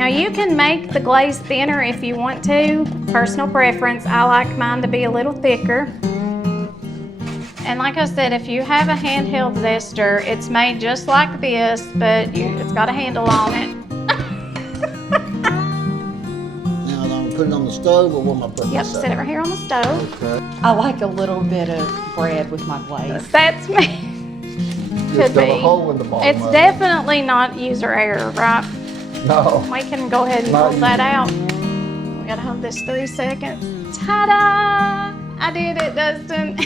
Now you can make the glaze thinner if you want to. Personal preference, I like mine to be a little thicker. And like I said, if you have a handheld zester, it's made just like this, but it's got a handle on it. Now I'm gonna put it on the stove, or what am I putting Yep, this set it right here on the stove. Okay. I like a little bit of bread with my glaze. That's me. It's Could got be. a hole in the bottom It's of definitely not user error, right? it. No. We can go ahead and Not roll that out. We gotta hold this 3 seconds. Ta-da! I did it, Dustin.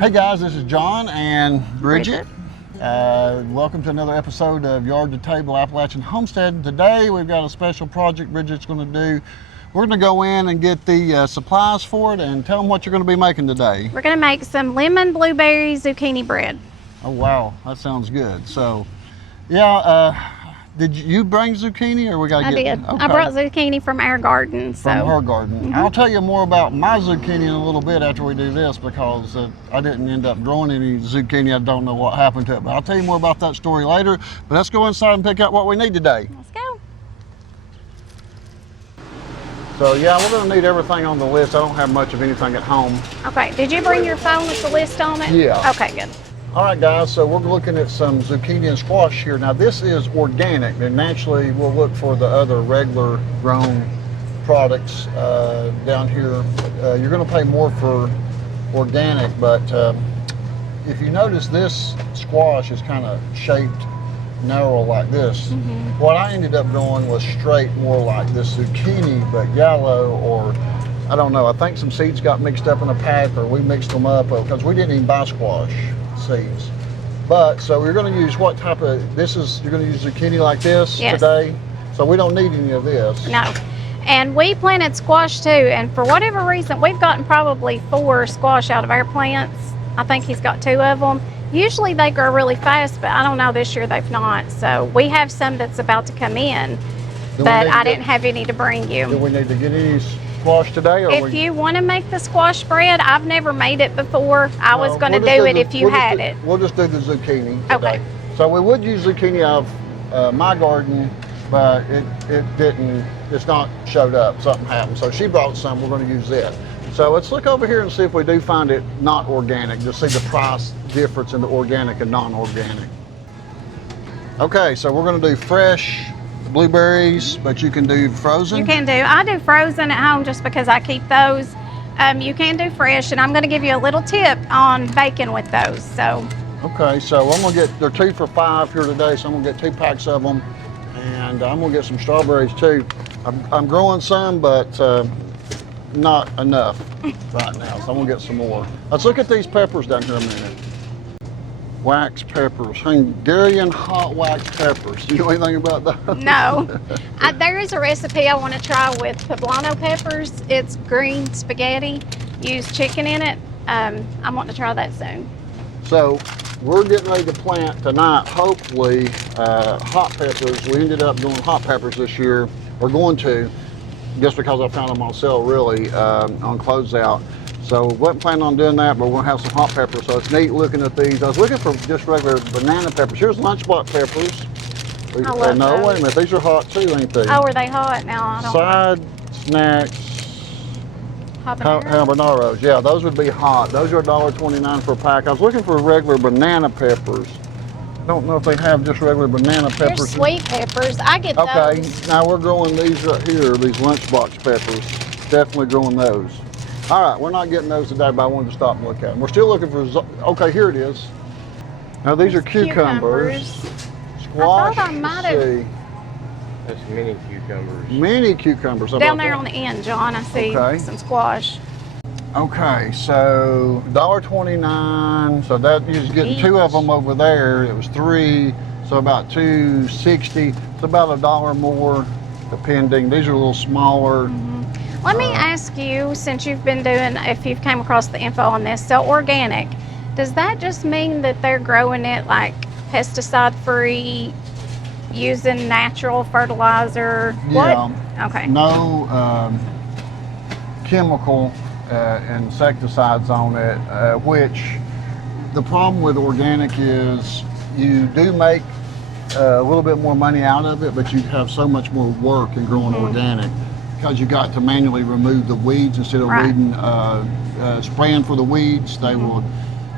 Hey guys, this is John and Bridget. Welcome to another episode of Yard to Table Appalachian Homestead. Today we've got a special project Bridget's going to do. We're going to go in and get the supplies for it and tell them what you're going to be making today. We're gonna make some lemon blueberry zucchini bread. Oh wow, that sounds good. So, yeah, did you bring zucchini, or we got to I get? did. Okay. I brought zucchini from our garden. So. From her garden. I'll tell you more about my zucchini in a little bit after we do this, because I didn't end up growing any zucchini. I don't know what happened to it, but I'll tell you more about that story later. But let's go inside and pick out what we need today. Let's go. So yeah, we're going to need everything on the list. I don't have much of anything at home. Okay, did you bring your phone with the list on it? Yeah. Okay, good. All right, guys, so we're looking at some zucchini and squash here. Now, this is organic, and naturally we'll look for the other regular grown products down here. You're going to pay more for organic, but if you notice, this squash is kind of shaped narrow like this. What I ended up doing was straight, more like this zucchini, but yellow, or I don't know. I think some seeds got mixed up in a pack, or we mixed them up, because we didn't even buy squash seeds. But so we're going to use what type of, you're going to use zucchini like this today, so we don't need any of this. No. And we planted squash too, and for whatever reason, we've gotten probably 4 squash out of our plants. I think he's got 2 of them. Usually they grow really fast, but I don't know, this year they've not. So we have some that's about to come in, but I didn't have any to bring you. Do we need to get any squash today? Or if you want to make the squash bread, I've never made it before. I was going to do it if you had it. We'll just do the zucchini today. Okay. So we would use zucchini out of my garden, but it's not showed up. Something happened. So she brought some, we're going to use it. So let's look over here and see if we do find it not organic, to see the price difference in the organic and non-organic. Okay, so we're going to do fresh blueberries, but you can do frozen. You can do. I do frozen at home just because I keep those. You can do fresh, and I'm going to give you a little tip on baking with those. So. Okay, so I'm going to get, they're 2 for $5 here today, so I'm going to get 2 packs of them, and I'm going to get some strawberries too. I'm growing some, but not enough right now, so I'm going to get some more. Let's look at these peppers down here a minute. Wax peppers, Hungarian hot wax peppers. Do you know anything about that? No. There is a recipe I want to try with poblano peppers. It's green spaghetti. Use chicken in it. I want to try that soon. So we're getting ready to plant tonight, hopefully, hot peppers. We ended up doing hot peppers this year. We're going to, just because I found them on sale, really, on closeout. So wasn't planning on doing that, but we're gonna have some hot peppers. So it's neat looking at these. I was looking for just regular banana peppers. Here's lunchbox peppers. I love no, those. wait a minute. These are hot too, ain't they? Oh, are they hot now? I don't Side snacks, Habanero? habaneros. Yeah, those would be hot. Those are $1.29 for a pack. I was looking for regular banana peppers. I don't know if they have just regular banana peppers. There's sweet peppers. I get Okay, those. now we're growing these right here, these lunchbox peppers. Definitely growing those. All right, we're not getting those today, but I wanted to stop and look at them. We're still looking for, okay, here it is. Now these are cucumbers. Squash, I thought I might have. see. That's mini cucumbers. Mini cucumbers. How Down about there that? on the end, John, I see Okay. some squash. Okay, so $1.29. So that you was getting 2 of them over there. It was 3, so about $2.60. It's about $1 more, depending. These are a little smaller. Let me ask you, since you've been doing, if you've came across the info on this, so organic, does that just mean that they're growing it like pesticide free, using natural fertilizer? Yeah. What? Okay. No chemical insecticides on it, which the problem with organic is you do make a little bit more money out of it, but you have so much more work in growing organic because you got to manually remove the weeds instead of weeding, spraying for the weeds. They will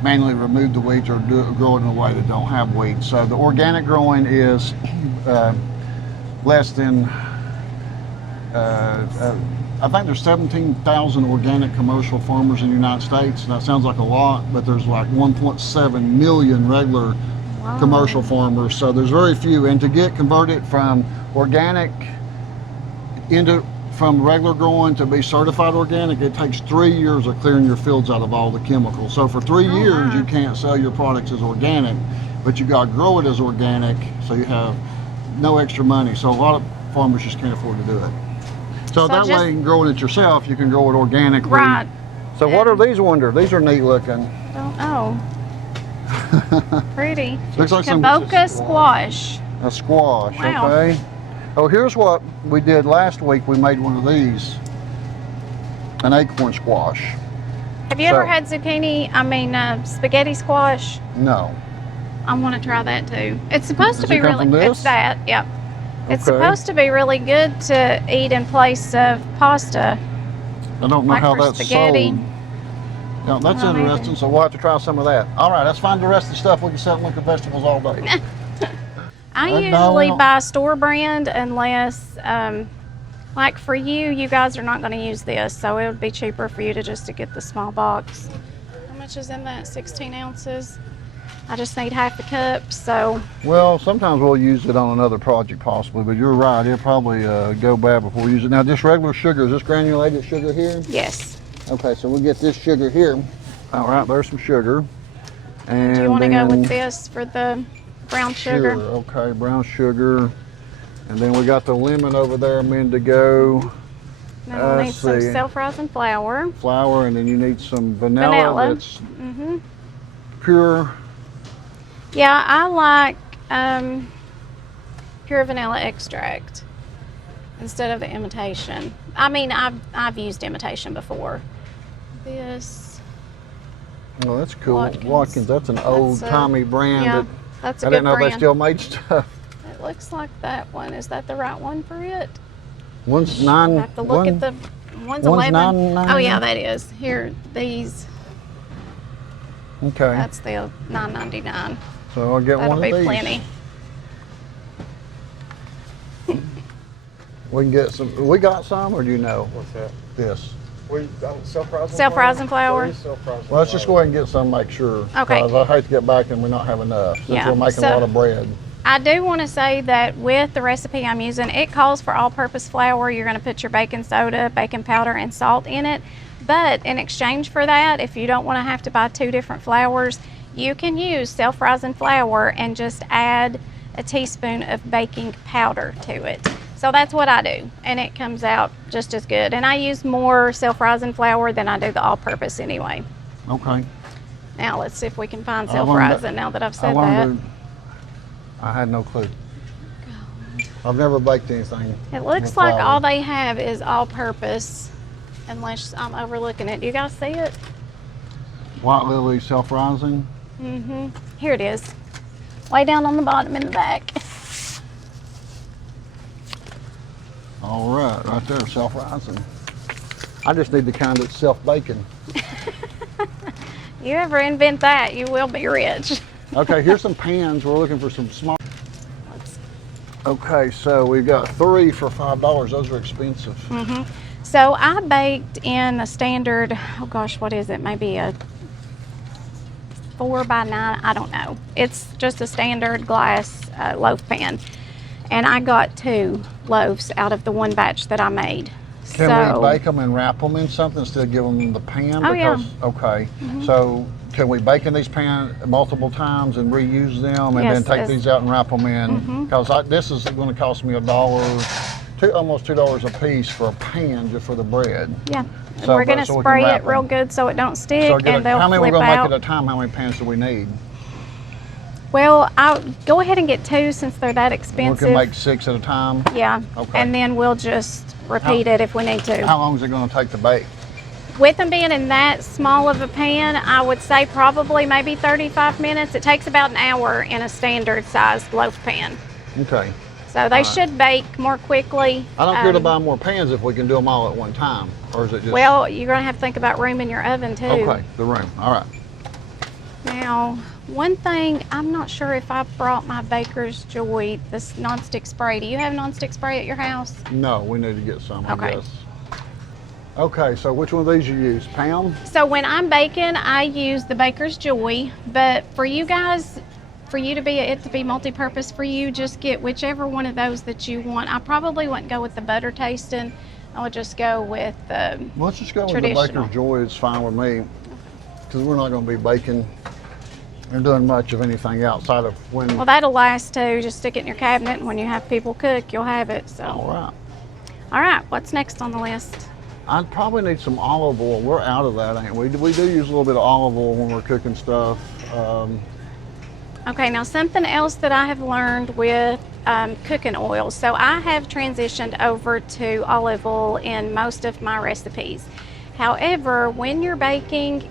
manually remove the weeds or grow it in a way that don't have weeds. So the organic growing is less than, I think there's 17,000 organic commercial farmers in the United States. And that sounds like a lot, but there's like 1.7 million regular commercial farmers. So there's very few. And to get converted from organic from regular growing to be certified organic, it takes 3 years of clearing your fields out of all the chemicals. So for 3 years, you can't sell your products as organic, but you got to grow it as organic, so you have no extra money. So a lot of farmers just can't afford to do it. So that way, you can grow it yourself, you can grow it organically. Right. So what are these, wonder? These are neat looking. Don't know. Pretty. Looks like some Kaboka squash. a squash, Wow. okay? Oh, here's what we did last week. We made one of these, an acorn squash. Have you ever had spaghetti squash? No. I want to try that too. It's supposed to Does be it come really, from this? it's that, yep. It's Okay. supposed to be really good to eat in place of pasta. I don't know Like how for that's spaghetti. sold. Yeah, that's I don't interesting, either. so we'll have to try some of that. All right, let's find the rest of the stuff. We can sell at liquor festivals all day. I No. usually buy store brand unless, like for you guys are not going to use this, so it would be cheaper for you to get the small box. How much is in that? 16 ounces? I just need half a cup, so. Well, sometimes we'll use it on another project possibly, but you're right, it'll probably go bad before we use it. Now, just regular sugar, is this granulated sugar here? Yes. Okay, so we'll get this sugar here. All right, there's some sugar. And Do you want to go with then- this for the brown sugar? Sure, okay, brown sugar. And then we got the lemon over there, meant to go. Then we'll need Let's some see. self-rising flour. Flour, and then you need some vanilla. Vanilla. That's Mm-hmm. pure. Yeah, I like pure vanilla extract instead of the imitation. I mean, I've used imitation before. This Oh, that's cool. Watkins. Watkins, that's an old-timey brand. yeah, That, that's a I good didn't know brand. they still made stuff. It looks like that one. Is that the right one for it? One's I nine. have to look at the one's one's 11. $9.99. Oh yeah, that is. Here, these. Okay, That's the $9.99. so I'll get That'll one be of these. plenty. We can get some. We got some, or do you know? What's that? This. Self-rising Self-rising flour? Well, let's just go ahead and get some, make sure. Okay. 'Cause I hate to get back and we not have enough. Since Yeah, we're making a so- lot of bread. I do want to say that with the recipe I'm using, it calls for all-purpose flour. You're going to put your baking soda, baking powder, and salt in it. But in exchange for that, if you don't want to have to buy 2 different flours, you can use self-rising flour and just add a teaspoon of baking powder to it. So that's what I do, and it comes out just as good. And I use more self-rising flour than I do the all-purpose anyway. Okay. Now let's see if we can find I learned self-rising now that I've said that. I had no clue. I've never baked anything. It looks with like flour. all they have is all-purpose, unless I'm overlooking it. Do you guys see it? White Lily self-rising. Mm-hmm. Here it is. Way down on the bottom in the back. All right there, self-rising. I just need the kind that's self-baking. You ever invent that, you will be rich. Okay, here's some pans. We're looking for some small. Okay, so we've got 3 for $5. Those are expensive. So I baked in a standard, oh gosh, what is it? Maybe a 4 by 9, I don't know. It's just a standard glass loaf pan. And I got 2 loaves out of the one batch that I made. Can we bake them and wrap them in something instead of giving them the pan? Oh, yeah. Okay, so can we bake in these pans multiple times and reuse them and Yes, then take yes. these out and wrap them in? Because this is going to cost me almost $2 a piece for a pan just for the bread. Yeah. And So, we're going to so we can spray wrap it real them. good so it don't stick, So and they'll how many we're flip going to out. make at a time? How many pans do we need? Well, I'll go ahead and get 2 since they're that We expensive. can make 6 at a time. Yeah. Okay. And then we'll just repeat it if we need to. How long is it going to take to bake? With them being in that small of a pan, I would say probably maybe 35 minutes. It takes about an hour in a standard sized loaf pan. Okay. So they should bake more quickly. I don't care to buy more pans if we can do them all at one time, or is it just? Well, you're going to have to think about room in your oven too. Okay, the room. All right. Now, one thing, I'm not sure if I brought my Baker's Joy, this nonstick spray. Do you have nonstick spray at your house? No, we need to get some, I Okay. guess. Okay, so which one of these you use? Pound? So when I'm baking, I use the Baker's Joy, but for you guys, for you to be it to be multi-purpose for you, just get whichever one of those that you want. I probably wouldn't go with the butter tasting. I would just go with Let's just go with the traditional. Baker's Joy. It's fine with me because we're not going to be baking or doing much of anything outside of when. Well, that'll last too. Just stick it in your cabinet, and when you have people cook, you'll have it. So, All right. all right, what's next on the list? I'd probably need some olive oil. We're out of that, ain't we? We do use a little bit of olive oil when we're cooking stuff. Okay, now something else that I have learned with cooking oil. So I have transitioned over to olive oil in most of my recipes. However, when you're baking,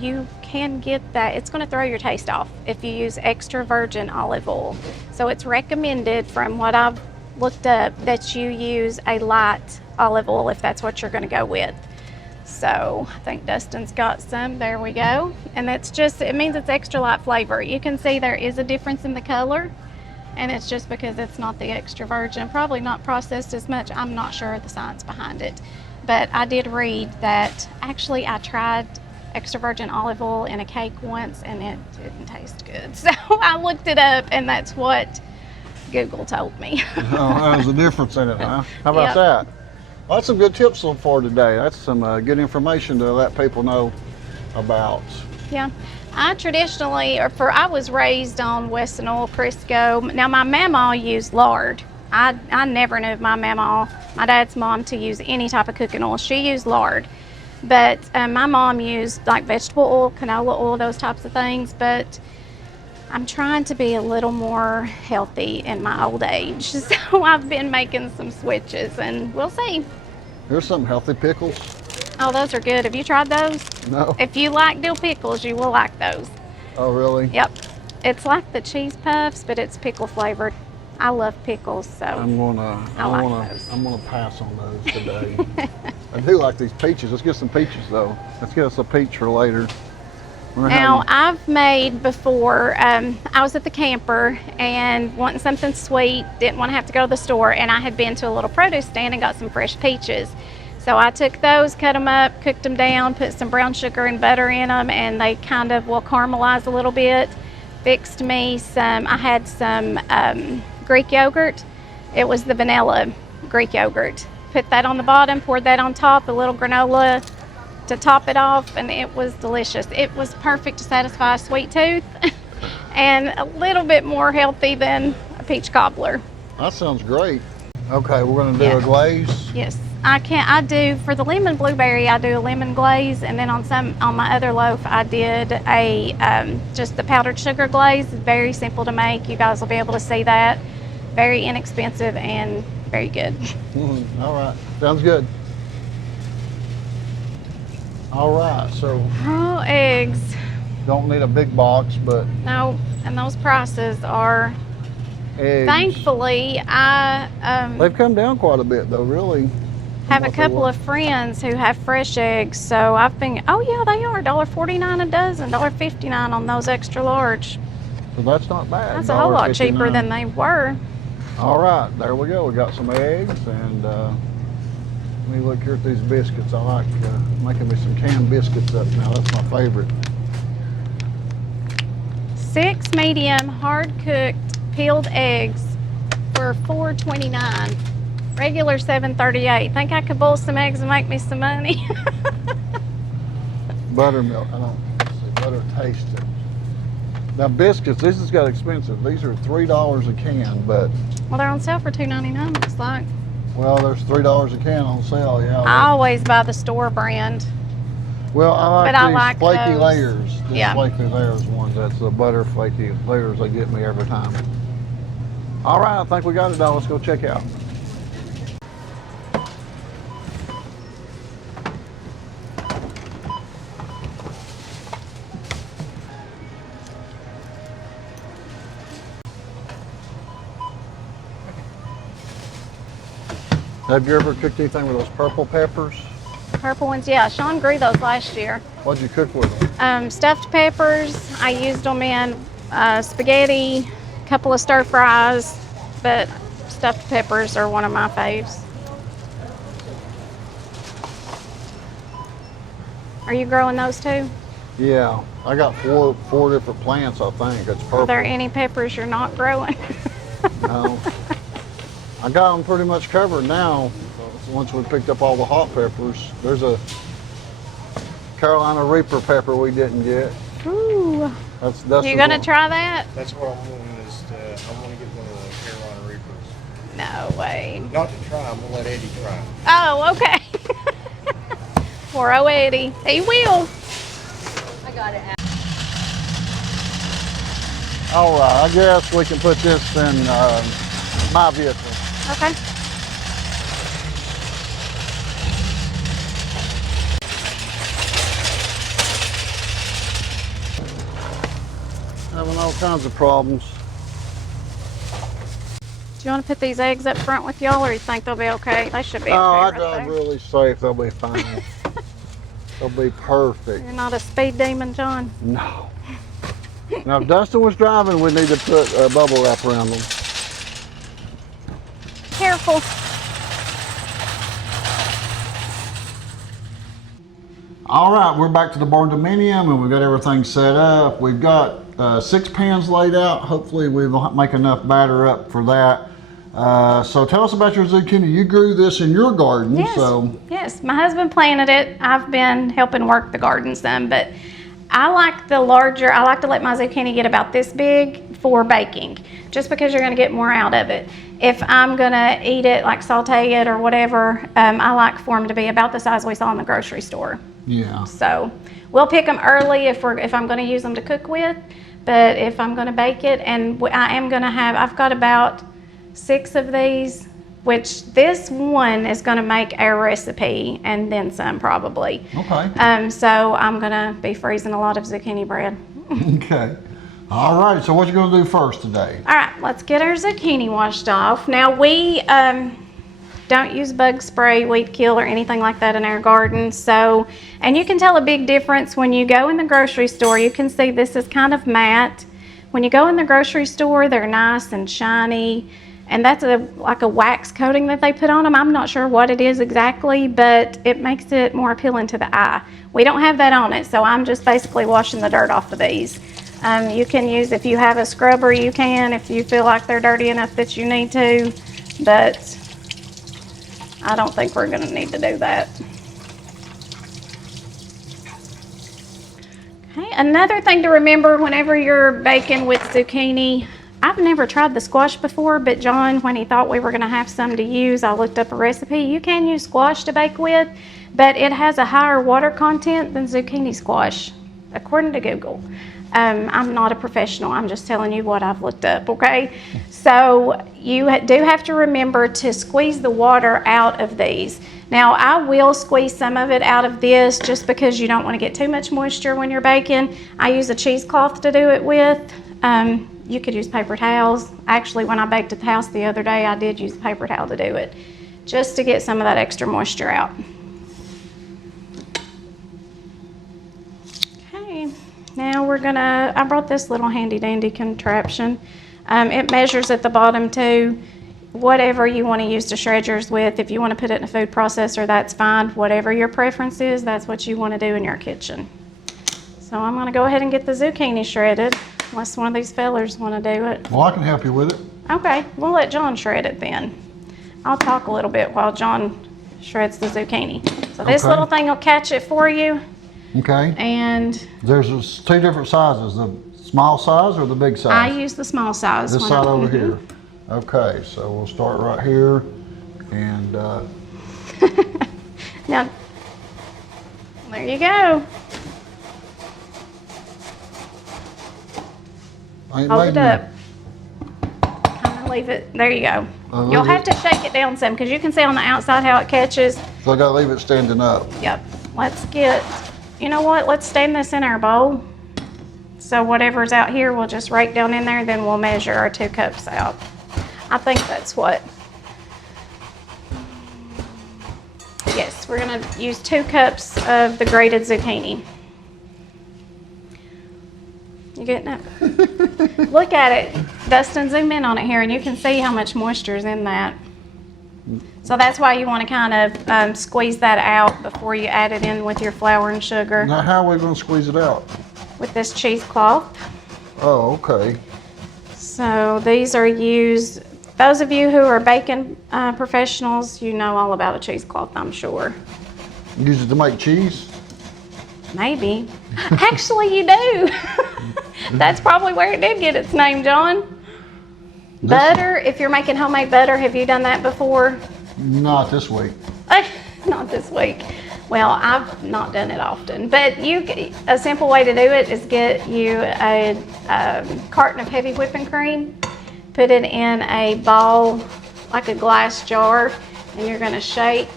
you can get that. It's going to throw your taste off if you use extra virgin olive oil. So it's recommended, from what I've looked up, that you use a light olive oil if that's what you're going to go with. So I think Dustin's got some. There we go. And that's just, it means it's extra light flavor. You can see there is a difference in the color, and it's just because it's not the extra virgin, probably not processed as much. I'm not sure of the science behind it, but I did read that actually I tried extra virgin olive oil in a cake once and it didn't taste good. So I looked it up, and that's what Google told me. Oh, there's a difference in it, huh? How about Yep. that? Well, that's some good tips for today. That's some good information to let people know about. Yeah, I traditionally, I was raised on Wesson oil, Crisco. Now my mama used lard. I never knew my mama, my dad's mom, to use any type of cooking oil. She used lard, but my mom used like vegetable oil, canola oil, those types of things. But I'm trying to be a little more healthy in my old age, so I've been making some switches, and we'll see. Here's some healthy pickles. Oh, those are good. Have you tried those? No. If you like dill pickles, you will like those. Oh, really? Yep. It's like the cheese puffs, but it's pickle flavored. I love pickles, so I'm gonna pass on those today. I do like these peaches. Let's get some peaches though. Let's get us a peach for later. Now, I've made before, I was at the camper and wanting something sweet, didn't want to have to go to the store, and I had been to a little produce stand and got some fresh peaches. So I took those, cut them up, cooked them down, put some brown sugar and butter in them, and they kind of will caramelize a little bit. Fixed me some, I had some Greek yogurt. It was the vanilla Greek yogurt. Put that on the bottom, poured that on top, a little granola to top it off, and it was delicious. It was perfect to satisfy a sweet tooth and a little bit more healthy than a peach cobbler. That sounds great. Okay, we're gonna do a glaze. Yes, I do for the lemon blueberry. I do a lemon glaze, and then on my other loaf I did a just the powdered sugar glaze. It's very simple to make. You guys will be able to see that. Very inexpensive and very good. All right, sounds good. All right, so Oh, eggs. don't need a big box, but No, and those prices are, eggs. thankfully, I They've come down quite a bit though, really. have a what they couple were. of friends who have fresh eggs, so I've been, oh yeah, they are $1.49 a dozen, $1.59 on those extra large. So that's not bad. That's a whole lot cheaper $1.59. than they were. All right, there we go. We got some eggs, and let me look here at these biscuits. I like making me some canned biscuits up now. That's my favorite. 6 medium hard-cooked peeled eggs for $4.29. Regular $7.38. Think I could boil some eggs and make me some money? Buttermilk. I don't see butter tasted. Now biscuits, this has got expensive. These are $3 a can, but Well, they're on sale for $2.99, looks like. well, there's $3 a can on sale. Yeah. I always buy the store brand. Well, I like But I these like flaky those. layers. These Yeah. flaky layers ones. That's the butter flaky layers they get me every time. All right, I think we got it all. Let's go check out. Have you ever cooked anything with those purple peppers? Purple ones, yeah. Sean grew those last year. What'd you cook with them? Stuffed peppers. I used them in spaghetti, a couple of stir fries, but stuffed peppers are one of my faves. Are you growing those too? Yeah, I got four different plants. I think it's purple. Are there any peppers you're not growing? No. I got them pretty much covered now. Once we picked up all the hot peppers, there's a Carolina Reaper pepper we didn't get. Ooh. That's You gonna try that? That's what I'm wanting is I want to get one of the Carolina Reapers. No way. Not to try, I'm gonna let Eddie try. Oh, okay. Poor old Eddie. He will. I got it. All right, I guess we can put this in my vehicle. Okay. Having all kinds of problems. Do you want to put these eggs up front with y'all, or you think they'll be okay? They should be Oh, I okay. drive Right there. really safe. They'll be fine. They'll be perfect. You're not a speed demon, John. No. Now, if Dustin was driving, we'd need to put bubble wrap around them. Careful. All right, we're back to the barn dominium and we've got everything set up. We've got 6 pans laid out. Hopefully we'll make enough batter up for that. So tell us about your zucchini. You grew this in your garden. Yes. So Yes, my husband planted it. I've been helping work the garden some, but I like the larger. I like to let my zucchini get about this big for baking, just because you're going to get more out of it. If I'm going to eat it, like saute it or whatever, I like for them to be about the size we saw in the grocery store. yeah. So we'll pick them early if I'm going to use them to cook with, but if I'm going to bake it, and I am going to have, I've got about 6 of these, which this one is going to make our recipe and then some probably. Okay. So I'm going to be freezing a lot of zucchini bread. Okay. All right, so what you gonna do first today? All right, let's get our zucchini washed off. Now we don't use bug spray, weed kill, or anything like that in our garden. So, and you can tell a big difference when you go in the grocery store. You can see this is kind of matte. When you go in the grocery store, they're nice and shiny, and that's like a wax coating that they put on them. I'm not sure what it is exactly, but it makes it more appealing to the eye. We don't have that on it, so I'm just basically washing the dirt off of these. You can use, if you have a scrubber, you can, if you feel like they're dirty enough that you need to, but I don't think we're gonna need to do that. Okay, another thing to remember whenever you're baking with zucchini, I've never tried the squash before, but John, when he thought we were gonna have some to use, I looked up a recipe. You can use squash to bake with, but it has a higher water content than zucchini squash, according to Google. I'm not a professional, I'm just telling you what I've looked up, okay? So you do have to remember to squeeze the water out of these. Now I will squeeze some of it out of this just because you don't want to get too much moisture when you're baking. I use a cheesecloth to do it with. You could use paper towels. Actually, when I baked at the house the other day, I did use a paper towel to do it, just to get some of that extra moisture out. Okay. Now we're gonna, I brought this little handy dandy contraption. It measures at the bottom too. Whatever you want to use to shred yours with. If you want to put it in a food processor, that's fine. Whatever your preference is, that's what you want to do in your kitchen. So I'm gonna go ahead and get the zucchini shredded, unless one of these fellers want to do it. Well, I can help you with it. Okay, we'll let John shred it then. I'll talk a little bit while John shreds the zucchini. So this Okay. little thing will catch it for you. Okay. And There's 2 different sizes, the small size or the big size? I use the small size. This one. side over here. Okay, so we'll start right here and Now, There you go. I ain't Hold made it me. up. Kind of leave it. There you go. You'll have to shake it down some because you can see on the outside how it catches. So I gotta leave it standing up. Yep. You know what? Let's stand this in our bowl. So whatever's out here, we'll just rake down in there, then we'll measure our 2 cups out. I think that's what. Yes, we're gonna use 2 cups of the grated zucchini. You getting it? Look at it. Dustin, zoom in on it here and you can see how much moisture is in that. So that's why you want to kind of squeeze that out before you add it in with your flour and sugar Now how are we gonna squeeze it out? with this cheesecloth. Oh, okay. So these are used, those of you who are baking professionals, you know all about a cheesecloth, I'm sure. Use it to make cheese? Maybe. Actually, you do. That's probably where it did get its name, John. Butter, if you're making homemade butter, have you done that before? Not this week. Not this week. Well, I've not done it often, but a simple way to do it is get you a carton of heavy whipping cream, put it in a ball, like a glass jar, and you're gonna shake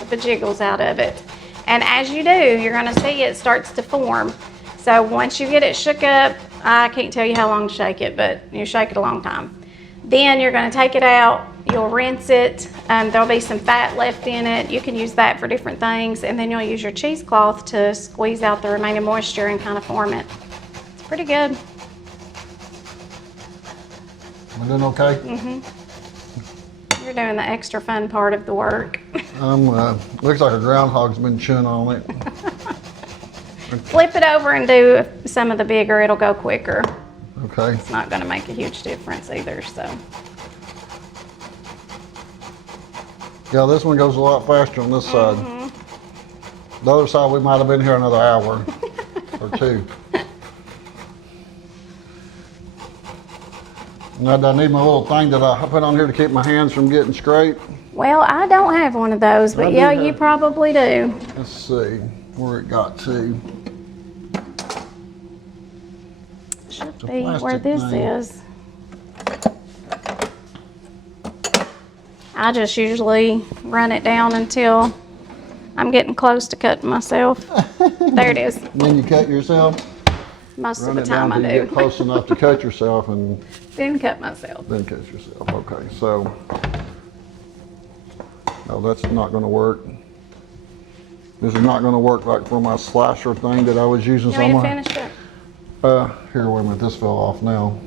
the bejiggles out of it. And as you do, you're gonna see it starts to form. So once you get it shook up, I can't tell you how long to shake it, but you shake it a long time. Then you're gonna take it out, you'll rinse it, there'll be some fat left in it. You can use that for different things, and then you'll use your cheesecloth to squeeze out the remaining moisture and kind of form it. It's pretty good. Am I doing okay? Mm-hmm. You're doing the extra fun part of the work. Looks like a groundhog's been chewing on it. Flip it over and do some of the bigger, it'll go quicker. Okay. It's not gonna make a huge difference either, so. Yeah, this one goes a lot faster on this side. The other side, we might have been here another hour or 2. Now, do I need my little thing that I put on here to keep my hands from getting straight? Well, I don't have one of those, but yeah, you probably do. Let's see where it got to. Should a be where plastic this thing. is. I just usually run it down until I'm getting close to cutting myself. There it is. And then you cut yourself? Most Run of the it down time I till you do. get close enough to cut yourself and Then cut myself. then cut yourself. Okay, so, no, that's not gonna work. This is not gonna work like for my slasher thing that I was using You want me to somewhere. finish it? Here, wait a minute, this fell off now.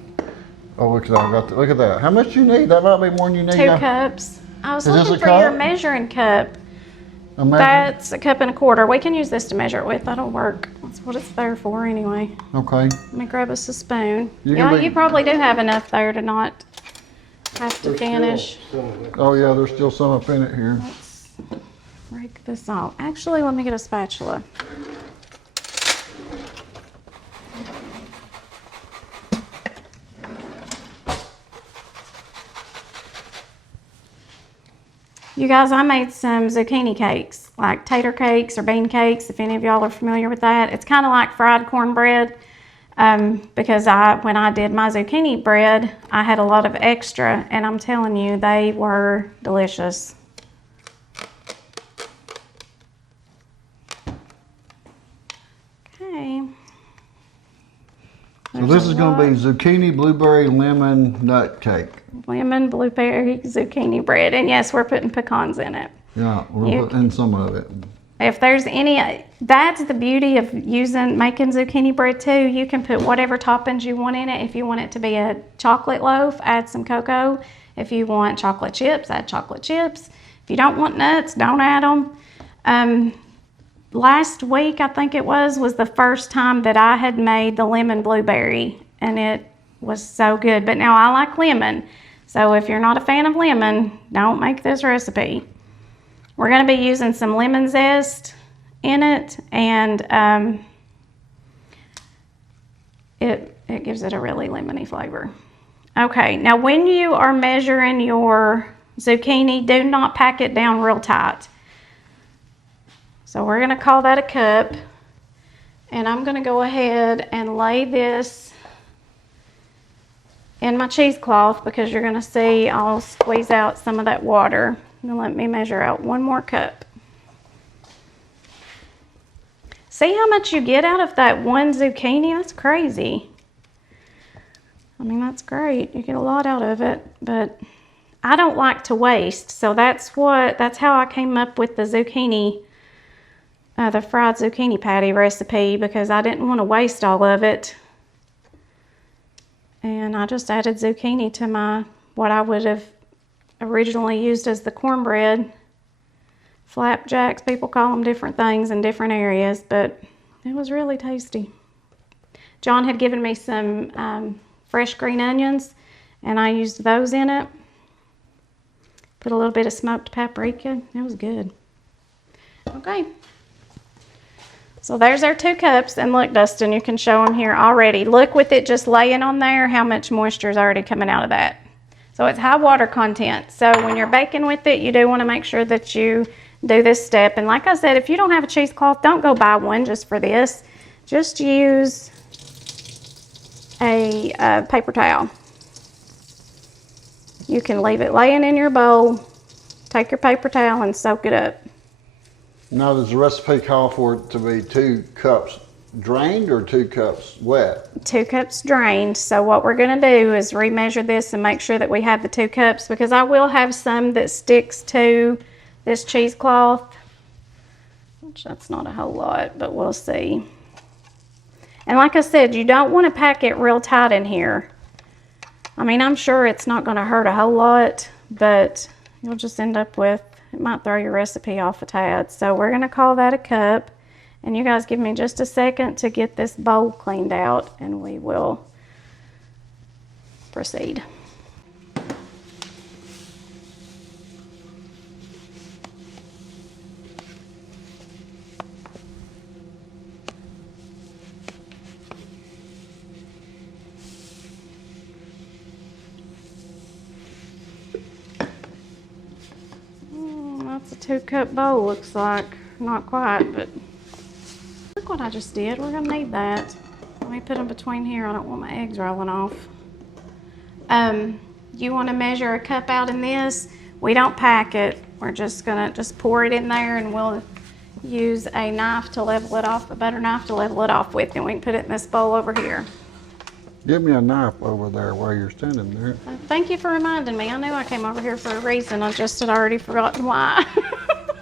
Oh, look at that, I got look at that. How much you need? That might be more than you need. 2 now. cups. I was Is this looking a for your cup? measuring cup. A measure? That's 1.25 cups. We can use this to measure it with. That'll work. That's what it's there for anyway. Okay. Let me grab us a spoon. You can Yeah, be- you probably do have enough there to not have to finish. Oh yeah, there's still some up in it here. Let's rake this off. Actually, let me get a spatula. You guys, I made some zucchini cakes, like tater cakes or bean cakes, if any of y'all are familiar with that. It's kind of like fried cornbread, because when I did my zucchini bread, I had a lot of extra, and I'm telling you, they were delicious. Okay. So this is gonna be zucchini, blueberry, lemon, nut cake. Lemon, blueberry, zucchini bread. And yes, we're putting pecans in it. Yeah, we'll put in some of it. If there's any, that's the beauty of making zucchini bread too. You can put whatever toppings you want in it. If you want it to be a chocolate loaf, add some cocoa. If you want chocolate chips, add chocolate chips. If you don't want nuts, don't add them. Last week, I think it was the first time that I had made the lemon blueberry, and it was so good. But now I like lemon, so if you're not a fan of lemon, don't make this recipe. We're going to be using some lemon zest in it, and it gives it a really lemony flavor. Okay, now when you are measuring your zucchini, do not pack it down real tight. So we're gonna call that a cup. And I'm gonna go ahead and lay this in my cheesecloth because you're gonna see I'll squeeze out some of that water. Now let me measure out 1 more cup. See how much you get out of that 1 zucchini? That's crazy. I mean, that's great. You get a lot out of it, but I don't like to waste. So that's how I came up with the zucchini, the fried zucchini patty recipe, because I didn't want to waste all of it. And I just added zucchini to what I would have originally used as the cornbread. Flapjacks, people call them different things in different areas, but it was really tasty. John had given me some fresh green onions, and I used those in it. Put a little bit of smoked paprika. It was good. Okay. So there's our 2 cups, and look, Dustin, you can show them here already. Look, with it just laying on there, how much moisture is already coming out of that. So it's high water content. So when you're baking with it, you do want to make sure that you do this step. And like I said, if you don't have a cheesecloth, don't go buy one just for this. Just use a paper towel. You can leave it laying in your bowl, take your paper towel and soak it up. Now, does the recipe call for it to be 2 cups drained or 2 cups wet? 2 cups drained. So what we're going to do is remeasure this and make sure that we have the 2 cups, because I will have some that sticks to this cheesecloth, which that's not a whole lot, but we'll see. And like I said, you don't want to pack it real tight in here. I mean, I'm sure it's not going to hurt a whole lot, but you'll just end up with, it might throw your recipe off a tad. So we're going to call that a cup. And you guys give me just a second to get this bowl cleaned out, and we will proceed. That's a 2-cup bowl, looks like. Not quite, but look what I just did. We're gonna need that. Let me put them between here. I don't want my eggs rolling off. You want to measure a cup out in this. We don't pack it. We're just gonna pour it in there, and we'll use a knife to level it off, a butter knife to level it off with, and we can put it in this bowl over here. Give me a knife over there while you're standing there. Thank you for reminding me. I knew I came over here for a reason. I just had already forgotten why.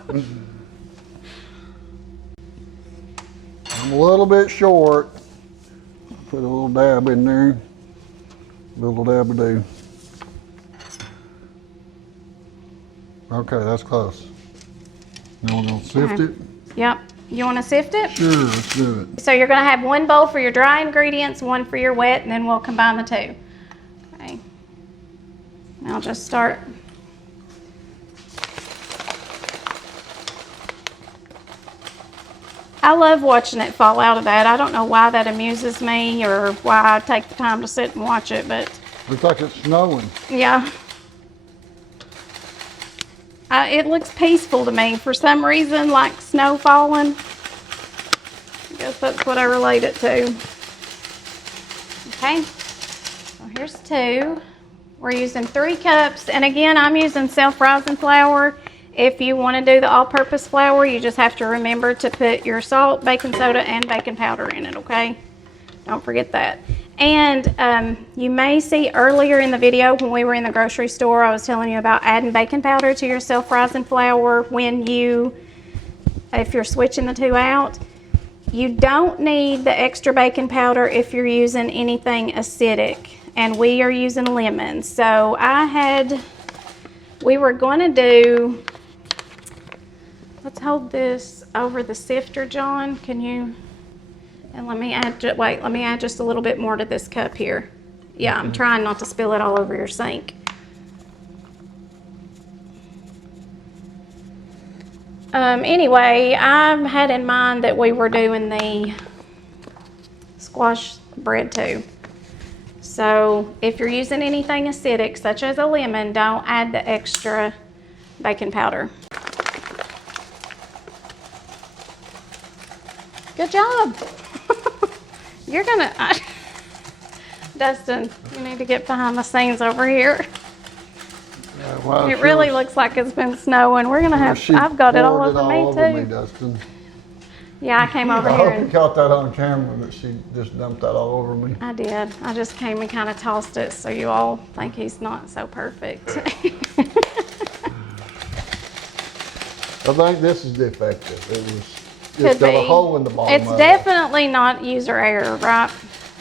I'm a little bit short. Put a little dab in there. Little dab of do. Okay, that's close. Now we're gonna sift it. Yep. You want to sift it? Sure, let's do it. So you're going to have 1 bowl for your dry ingredients, 1 for your wet, and then we'll combine the 2. Okay. I'll just start. I love watching it fall out of that. I don't know why that amuses me or why I take the time to sit and watch it, but Looks like it's snowing. yeah. It looks peaceful to me for some reason, like snow falling. I guess that's what I relate it to. Okay, so here's 2. We're using 3 cups, and again, I'm using self-rising flour. If you want to do the all-purpose flour, you just have to remember to put your salt, baking soda, and baking powder in it, okay? Don't forget that. And you may see earlier in the video when we were in the grocery store, I was telling you about adding baking powder to your self-rising flour if you're switching the 2 out. You don't need the extra baking powder if you're using anything acidic, and we are using lemon. So we were going to do, let's hold this over the sifter, John. Can you? And let me add just a little bit more to this cup here. Yeah, I'm trying not to spill it all over your sink. Anyway, I had in mind that we were doing the squash bread too. So if you're using anything acidic, such as a lemon, don't add the extra baking powder. Good job. You're gonna, Dustin, you need to get behind the scenes over here. It really looks like it's been snowing. We're gonna have, I've got it all over me too. Dustin. Yeah, I came over I here hope you and caught that on camera that she just dumped that all over me. I did. I just came and kind of tossed it so you all think he's not so perfect. I think this is defective. It was just got a hole in the bottom It's of definitely not user error, right?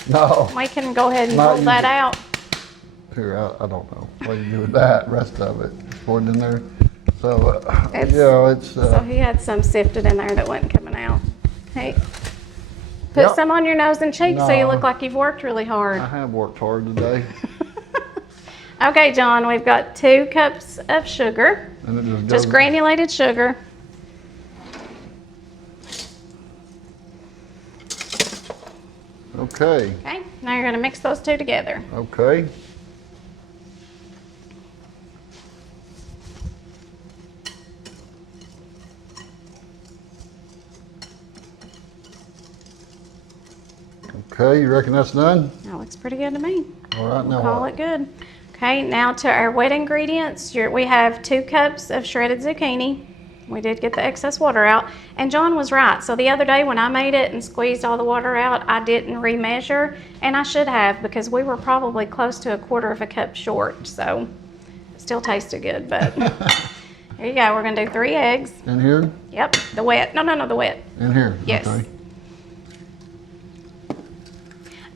No. We can go ahead and Not roll that user- out. Here, I don't know what you do with that. Rest of it, poured in there. So, It's- yeah, it's. So he had some sifted in there that wasn't coming out. Hey, put Yep. some on your nose and cheeks so you No. look like you've worked really hard. I have worked hard today, Okay, John, we've got 2 cups of sugar, and it just just goes. granulated sugar. Okay. Okay, now you're gonna mix those 2 together. Okay. Okay, you reckon that's done? That looks pretty good to me. All right, now Call what? it good. Okay, now to our wet ingredients. We have 2 cups of shredded zucchini. We did get the excess water out. And John was right. So the other day when I made it and squeezed all the water out, I didn't remeasure. And I should have because we were probably close to 1/4 cup short. So it still tasted good. But here you go. We're going to do 3 eggs. In here? Yep, the wet. No, the wet. In here? Yes. Okay.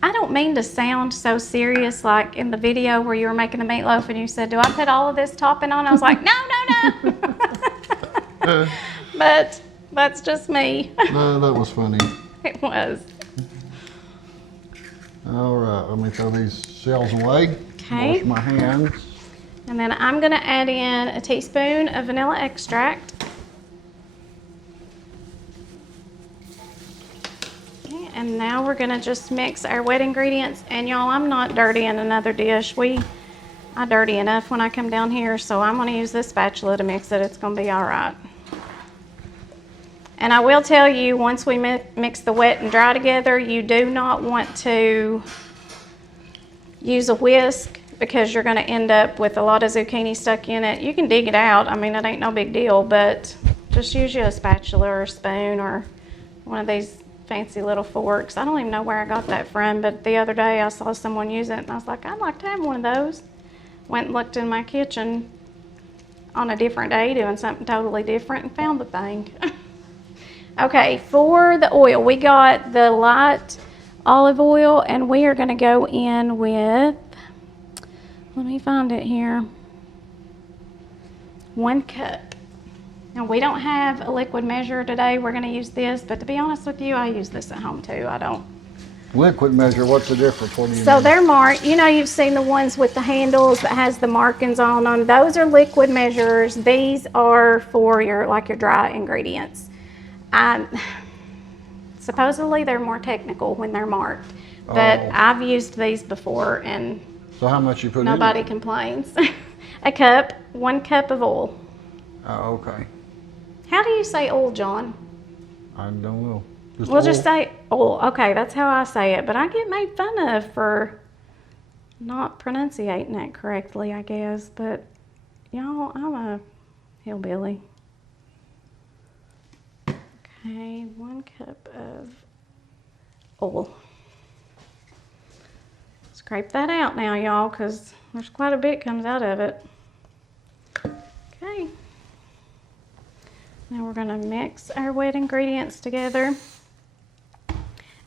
I don't mean to sound so serious like in the video where you were making the meatloaf and you said, do I put all of this topping on? I was like, no. But that's just me. No, that was funny. It was. All right, let me throw these shells away. Okay. Wash my hands. And then I'm going to add in a teaspoon of vanilla extract. Okay, and now we're going to just mix our wet ingredients. And y'all, I'm not dirtying another dish. I dirty enough when I come down here, so I'm going to use this spatula to mix it. It's going to be all right. And I will tell you, once we mix the wet and dry together, you do not want to use a whisk because you're going to end up with a lot of zucchini stuck in it. You can dig it out. I mean, it ain't no big deal, but just use you a spatula or a spoon or one of these fancy little forks. I don't even know where I got that from, but the other day I saw someone use it and I was like, I'd like to have one of those. Went and looked in my kitchen on a different day doing something totally different and found the thing. Okay, for the oil, we got the light olive oil and we are going to go in with, let me find it here, 1 cup. Now we don't have a liquid measure today, we're going to use this, but to be honest with you, I use this at home too. I don't. Liquid measure, what's the difference? What do you So mean? they're marked, you know, you've seen the ones with the handles that has the markings on them. Those are liquid measures. These are for your dry ingredients. Supposedly they're more technical when they're marked, but Oh. I've used these before and So how much you put nobody in it? complains. A cup, 1 cup of oil. Oh, okay. How do you say oil, John? I don't know. We'll just oil? say oil. Okay, that's how I say it, but I get made fun of for not pronunciating it correctly, I guess, but y'all, I'm a hillbilly. Okay, 1 cup of oil. Scrape that out now, y'all, because there's quite a bit comes out of it. Okay. Now we're going to mix our wet ingredients together.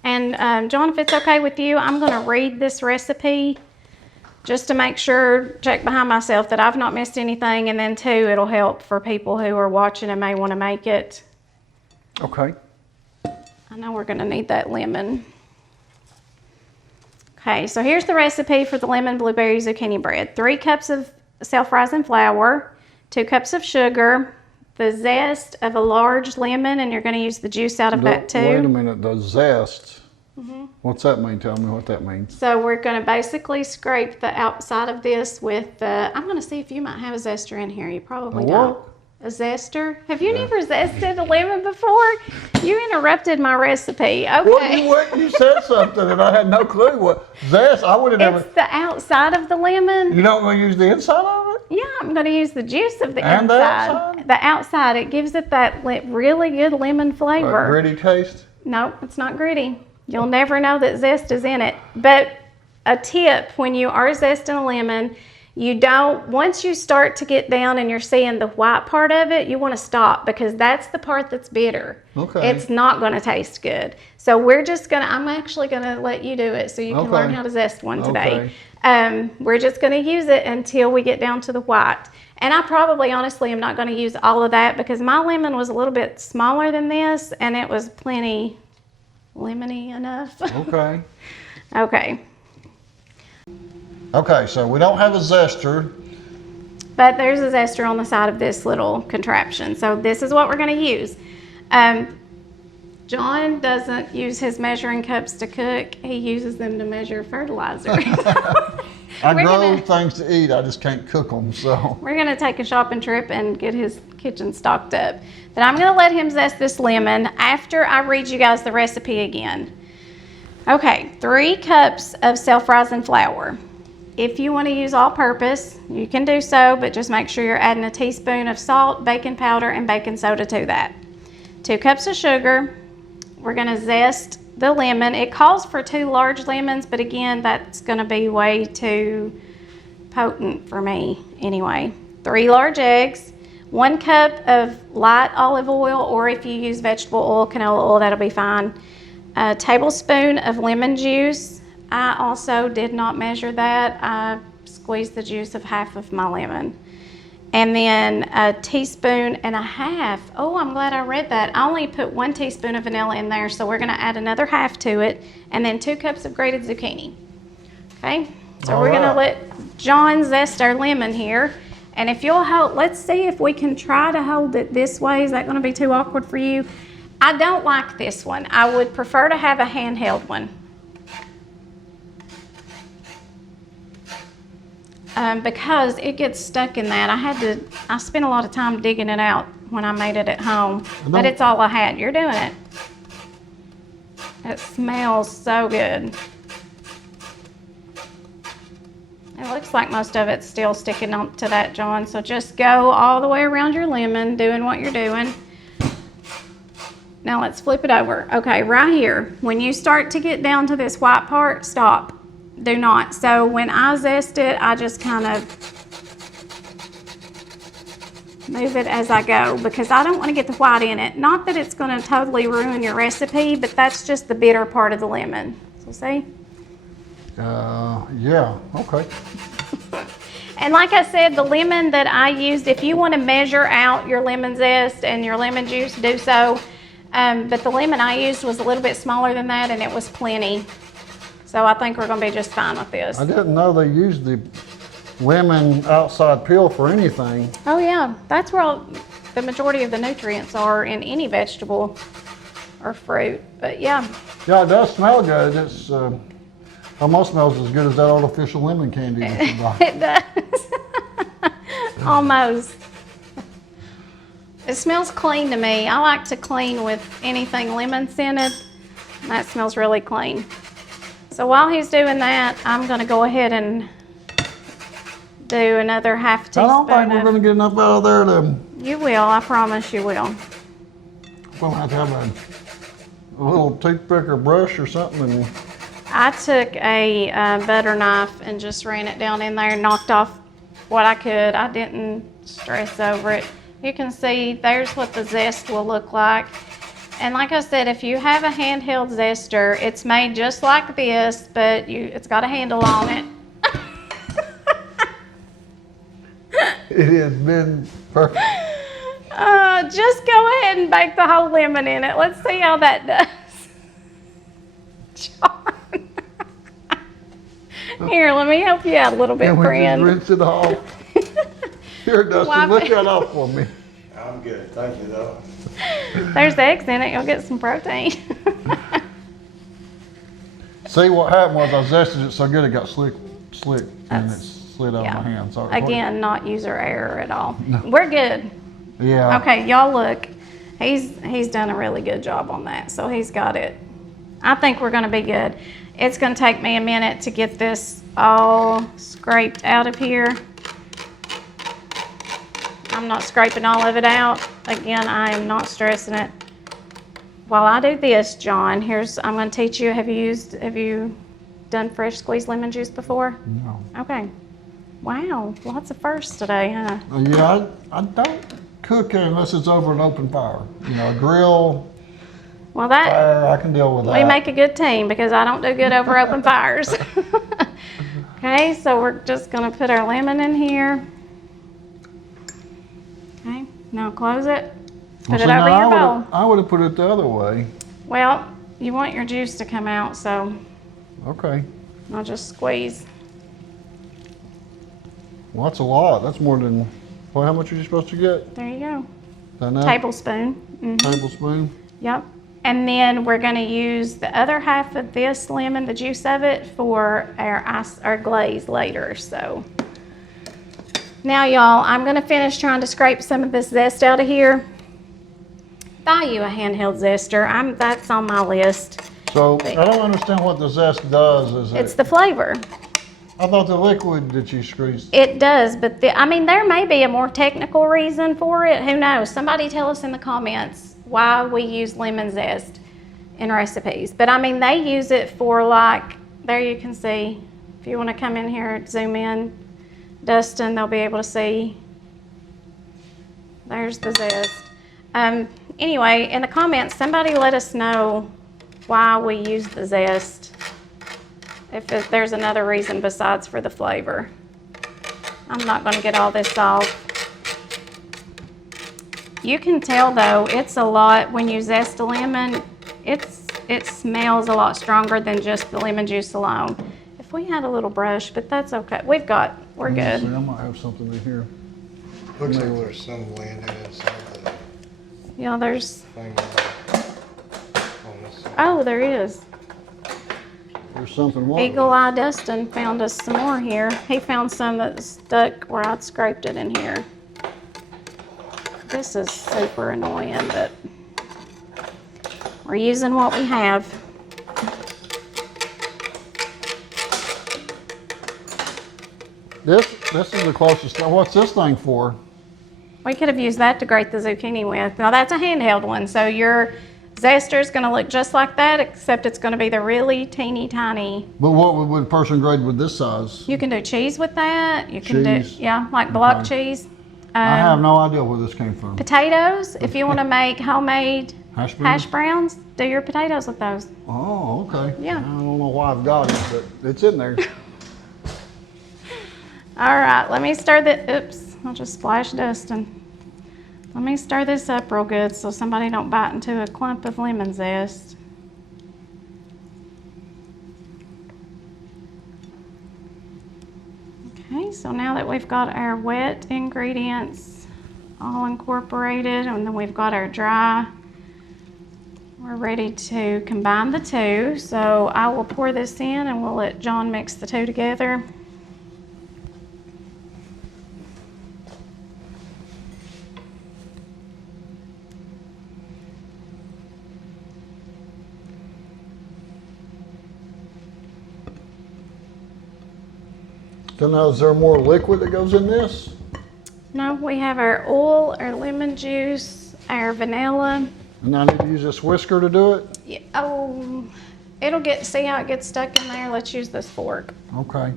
And John, if it's okay with you, I'm going to read this recipe just to make sure, check behind myself that I've not missed anything. And then 2, it'll help for people who are watching and may want to make it. Okay. I know we're going to need that lemon. Okay, so here's the recipe for the lemon blueberry zucchini bread. 3 cups of self-rising flour, 2 cups of sugar, the zest of a large lemon, and you're going to use the juice out of that too. Wait a minute, the zest. What's that mean? Tell me what that means. So we're going to basically scrape the outside of this with, I'm going to see if you might have a zester in here. You probably A don't. what? A A zester? Have you never zested a lemon before? You interrupted my recipe. Okay. Well, you said something and I had no clue what zest. I would have never. It's the outside of the lemon. You don't want to use the inside of it? Yeah, I'm going to use the juice of the And inside. The outside, it gives it that really good lemon flavor. Like gritty taste? No, it's not gritty. You'll never know that zest is in it. But a tip, when you are zesting a lemon, once you start to get down and you're seeing the white part of it, you want to stop because that's the part that's bitter. Okay. It's not going to taste good. So I'm actually going to let you do it so you can learn how to zest one today. We're just going to use it until we get down to the white. And I probably, honestly, am not going to use all of that because my lemon was a little bit smaller than this and it was plenty lemony enough. Okay. Okay. Okay, so we don't have a zester. But there's a zester on the side of this little contraption. So this is what we're going to use. John doesn't use his measuring cups to cook. He uses them to measure fertilizer. I grow things to eat. I just can't cook them, so. We're going to take a shopping trip and get his kitchen stocked up. But I'm going to let him zest this lemon after I read you guys the recipe again. Okay, 3 cups of self-rising flour. If you want to use all-purpose, you can do so, but just make sure you're adding a teaspoon of salt, baking powder, and baking soda to that. 2 cups of sugar. We're going to zest the lemon. It calls for 2 large lemons, but again, that's going to be way too potent for me anyway. 3 large eggs, 1 cup of light olive oil, or if you use vegetable oil, canola oil, that'll be fine. A tablespoon of lemon juice. I also did not measure that. I squeezed the juice of half of my lemon. And then a teaspoon and a half. Oh, I'm glad I read that. I only put 1 teaspoon of vanilla in there, so we're going to add another half to it. And then 2 cups of grated zucchini. Okay, so we're going to let John zest our lemon here. And if you'll hold, let's see if we can try to hold it this way. Is that going to be too awkward for you? I don't like this one. I would prefer to have a handheld one. Because it gets stuck in that. I spent a lot of time digging it out when I made it at home, but it's all I had. You're doing it. It smells so good. It looks like most of it's still sticking on to that, John, so just go all the way around your lemon, doing what you're doing. Now let's flip it over. Okay, right here, when you start to get down to this white part, stop. Do not. So when I zest it, I just kind of move it as I go because I don't want to get the white in it. Not that it's going to totally ruin your recipe, but that's just the bitter part of the lemon. So see? Yeah, okay. And like I said, the lemon that I used, if you want to measure out your lemon zest and your lemon juice, do so. But the lemon I used was a little bit smaller than that and it was plenty. So I think we're going to be just fine with this. I didn't know they used the lemon outside peel for anything. Oh yeah, that's where the majority of the nutrients are in any vegetable or fruit. But yeah. Yeah, it does smell good. It's almost smells as good as that artificial lemon candy that you buy. It does. Almost. It smells clean to me. I like to clean with anything lemon scented. That smells really clean. So while he's doing that, I'm going to go ahead and do another half teaspoon. I don't think we're going to get enough out of there to... You will, I promise you will. We'll have to have a little toothpick or brush or something. And... I took a butter knife and just ran it down in there and knocked off what I could. I didn't stress over it. You can see there's what the zest will look like. And like I said, if you have a handheld zester, it's made just like this, but it's got a handle on it. It has been perfect. Just go ahead and bake the whole lemon in it. Let's see how that does. John. Here, let me help you out a little bit, Can we friend. just rinse it off? Here, Dustin, look that off for me. I'm good, thank you though. There's eggs in it. You'll get some protein. See, what happened was I zested it so good it got slick, and it slid out of my hand. Sorry. Again, not user error at all. No. We're good. Yeah. Okay, y'all look. He's done a really good job on that. So he's got it. I think we're gonna be good. It's gonna take me a minute to get this all scraped out of here. I'm not scraping all of it out. Again, I am not stressing it. While I do this, John, I'm gonna teach you, have you done fresh squeezed lemon juice before? No. Okay. Wow, lots of firsts today, huh? Yeah, I don't cook it unless it's over an open fire. You know, a grill, Well, that fire, I can deal with that. we make a good team because I don't do good over open fires. Okay, so we're just gonna put our lemon in here. Okay, now close it. Put it over your bowl. I would have put it the other way. Well, you want your juice to come out, so Okay. I'll just squeeze. Well, that's a lot. That's more than, well, how much are you supposed to get? There you go. Enough? Tablespoon. Mhm. Tablespoon? Yep. And then we're going to use the other half of this lemon, the juice of it, for our glaze later. So now, y'all, I'm going to finish trying to scrape some of this zest out of here. Buy you a handheld zester. That's on my list. So I don't understand what the zest does. It's the flavor. I thought the liquid that you squeezed. It does, but I mean, there may be a more technical reason for it. Who knows? Somebody tell us in the comments why we use lemon zest in recipes. But I mean, they use it for, like, there you can see. If you want to come in here, zoom in, Dustin, they'll be able to see. There's the zest. Anyway, in the comments, somebody let us know why we use the zest. If there's another reason besides for the flavor. I'm not going to get all this off. You can tell though, it's a lot when you zest a lemon, it smells a lot stronger than just the lemon juice alone. If we had a little brush, but that's okay. We're good. See, I might have something in here. Looks like there's some landing inside the Yeah, there's, thing on this side. oh, there is. There's something. What? Eagle Eye Dustin found us some more here. He found some that stuck where I'd scraped it in here. This is super annoying, but we're using what we have. This is the closest. What's this thing for? We could have used that to grate the zucchini with. Now that's a handheld one, so your zester is going to look just like that, except it's going to be the really teeny tiny. But what would a person grade with this size? You can do cheese with that. You can Cheese? do, yeah, like block Okay. cheese. I have no idea where this came from. Potatoes, if you want to make homemade Hash browns? hash browns, do your potatoes with those. Oh, okay. Yeah. I don't know why I've got it, but it's in there. All right, let me stir the, oops, I'll just splash Dustin. Let me stir this up real good so somebody don't bite into a clump of lemon zest. Okay, so now that we've got our wet ingredients all incorporated and then we've got our dry, we're ready to combine the two. So I will pour this in and we'll let John mix the two together. So now, is there more liquid that goes in this? No, we have our oil, our lemon juice, our vanilla. And I need to use this whisker to do it? Yeah, oh, see how it gets stuck in there? Let's use this fork. Okay.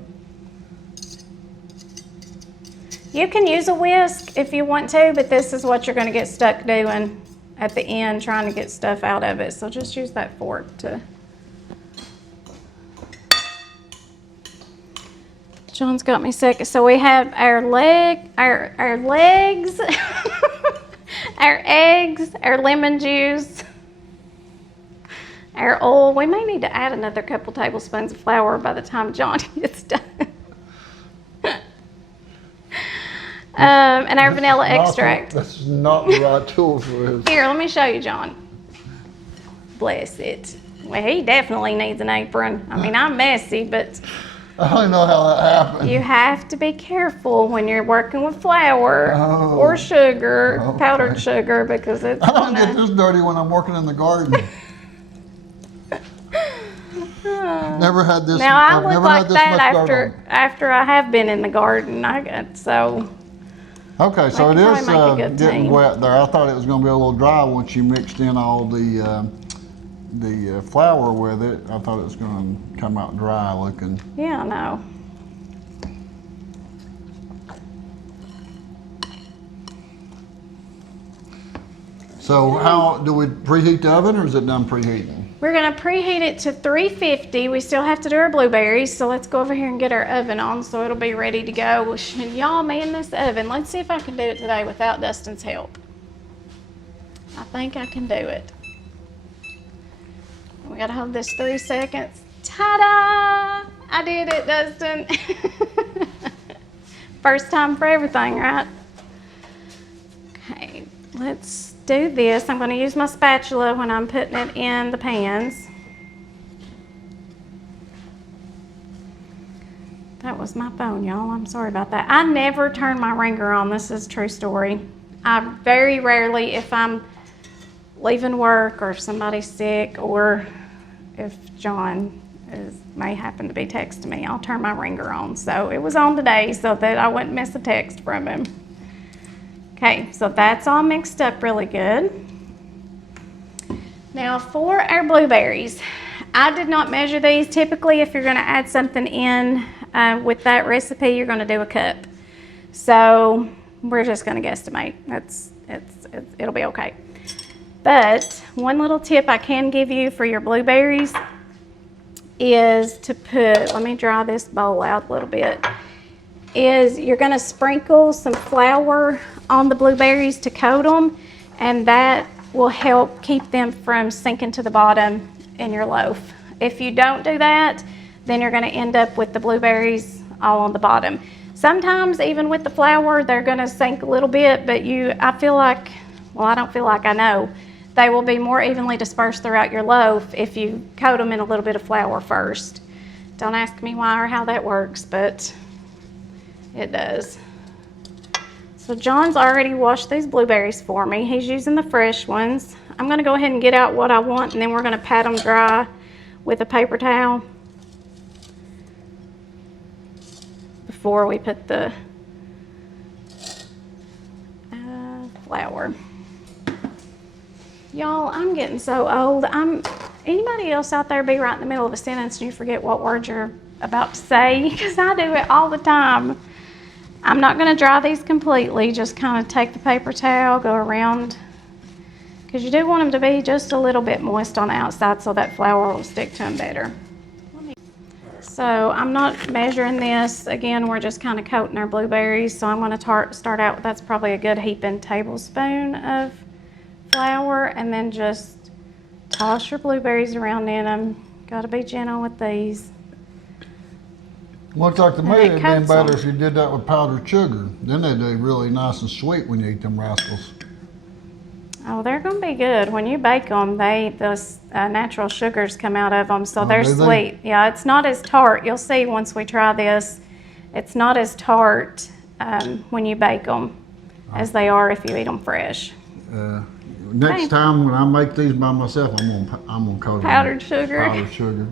You can use a whisk if you want to, but this is what you're going to get stuck doing at the end, trying to get stuff out of it. So just use that fork to. John's got me sick. So we have our legs, our eggs, our lemon juice, our oil. We may need to add another couple tablespoons of flour by the time John gets done. And our vanilla extract. That's not the right tool for this. Here, let me show you, John. Bless it. Well, he definitely needs an apron. I mean, I'm messy, but I don't know how that happened. You have to be careful when you're working with flour or sugar, powdered sugar, because it's I don't get gonna... this dirty when I'm working in the garden. Never had this. Now I I've look never like had this that much dirt after I have been in the garden. So on. Okay, so They it can is probably make a good getting team. wet there. I thought it was going to be a little dry once you mixed in all the flour with it. I thought it was going to come out dry looking. yeah, no. So how do we preheat the oven, or is it done preheating? We're gonna preheat it to 350. We still have to do our blueberries, so let's go over here and get our oven on so it'll be ready to go. And y'all, man, this oven, let's see if I can do it today without Dustin's help. I think I can do it. We gotta hold this 3 seconds. Ta-da! I did it, Dustin. First time for everything, right? Okay, let's do this. I'm going to use my spatula when I'm putting it in the pans. That was my phone, y'all. I'm sorry about that. I never turn my ringer on. This is a true story. I very rarely, if I'm leaving work or if somebody's sick or if John may happen to be texting me, I'll turn my ringer on. So it was on today so that I wouldn't miss a text from him. Okay, so that's all mixed up really good. Now for our blueberries, I did not measure these. Typically, if you're gonna add something in with that recipe, you're gonna do a cup. So we're just gonna guesstimate. It'll be okay. But one little tip I can give you for your blueberries is to put, let me dry this bowl out a little bit, is you're gonna sprinkle some flour on the blueberries to coat them, and that will help keep them from sinking to the bottom in your loaf. If you don't do that, then you're gonna end up with the blueberries all on the bottom. Sometimes even with the flour, they're gonna sink a little bit, but I feel like, well, I don't feel like, I know, they will be more evenly dispersed throughout your loaf if you coat them in a little bit of flour first. Don't ask me why or how that works, but it does. So John's already washed these blueberries for me. He's using the fresh ones. I'm gonna go ahead and get out what I want, and then we're gonna pat them dry with a paper towel before we put the flour. Y'all, I'm getting so old. Anybody else out there be right in the middle of a sentence and you forget what word you're about to say? Because I do it all the time. I'm not going to dry these completely, just kind of take the paper towel, go around, because you do want them to be just a little bit moist on the outside so that flour will stick to them better. So I'm not measuring this. Again, we're just kind of coating our blueberries, so I'm going to start out, that's probably a good heaping tablespoon of flour, and then just toss your blueberries around in them. Got to be gentle with these. Looks like to me And it it'd been coats better them. if you did that with powdered sugar. Then they'd be really nice and sweet when you eat them rascals. Oh, they're going to be good. When you bake them, those natural sugars come out of them, so they're do they? sweet. Yeah, it's not as tart. You'll see once we try this. It's not as tart when you bake them as they are if you eat them fresh. Next Okay. time when I make these by myself, I'm gonna coat them Powdered with sugar. powdered sugar.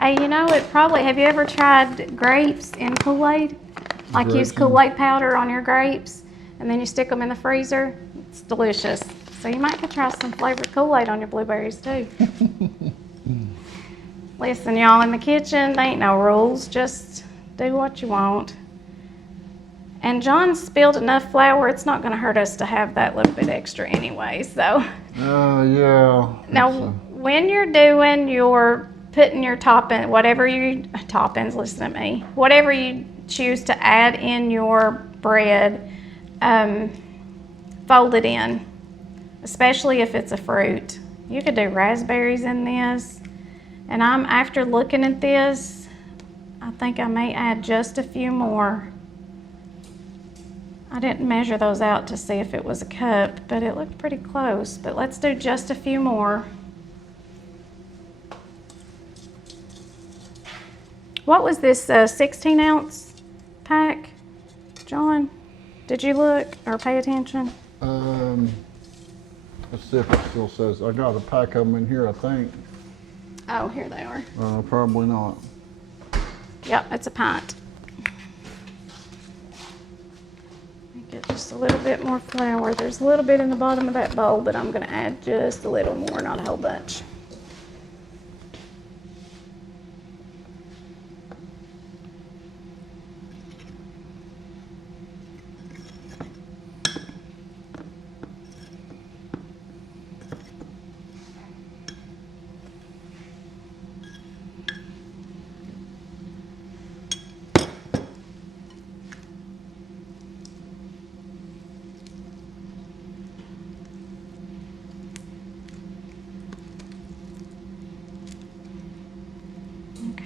Hey, you know, have you ever tried grapes in Kool-Aid? Like Grapes use in- Kool-Aid powder on your grapes and then you stick them in the freezer? It's delicious. So you might could try some flavored Kool-Aid on your blueberries too. Listen, y'all, in the kitchen, there ain't no rules. Just do what you want. And John spilled enough flour, it's not going to hurt us to have that little bit extra anyway. So Yeah. now, when you're doing putting your toppings, listen to me, whatever you choose to add in your bread, fold it in, especially if it's a fruit. You could do raspberries in this, and after looking at this, I think I may add just a few more. I didn't measure those out to see if it was a cup, but it looked pretty close. But let's do just a few more. What was this 16-ounce pack, John? Did you look or pay attention? Let's see if it still says. I got a pack of them in here, I think. Oh, here they are. Probably not. Yep, it's a pint. Get just a little bit more flour. There's a little bit in the bottom of that bowl, but I'm going to add just a little more, not a whole bunch.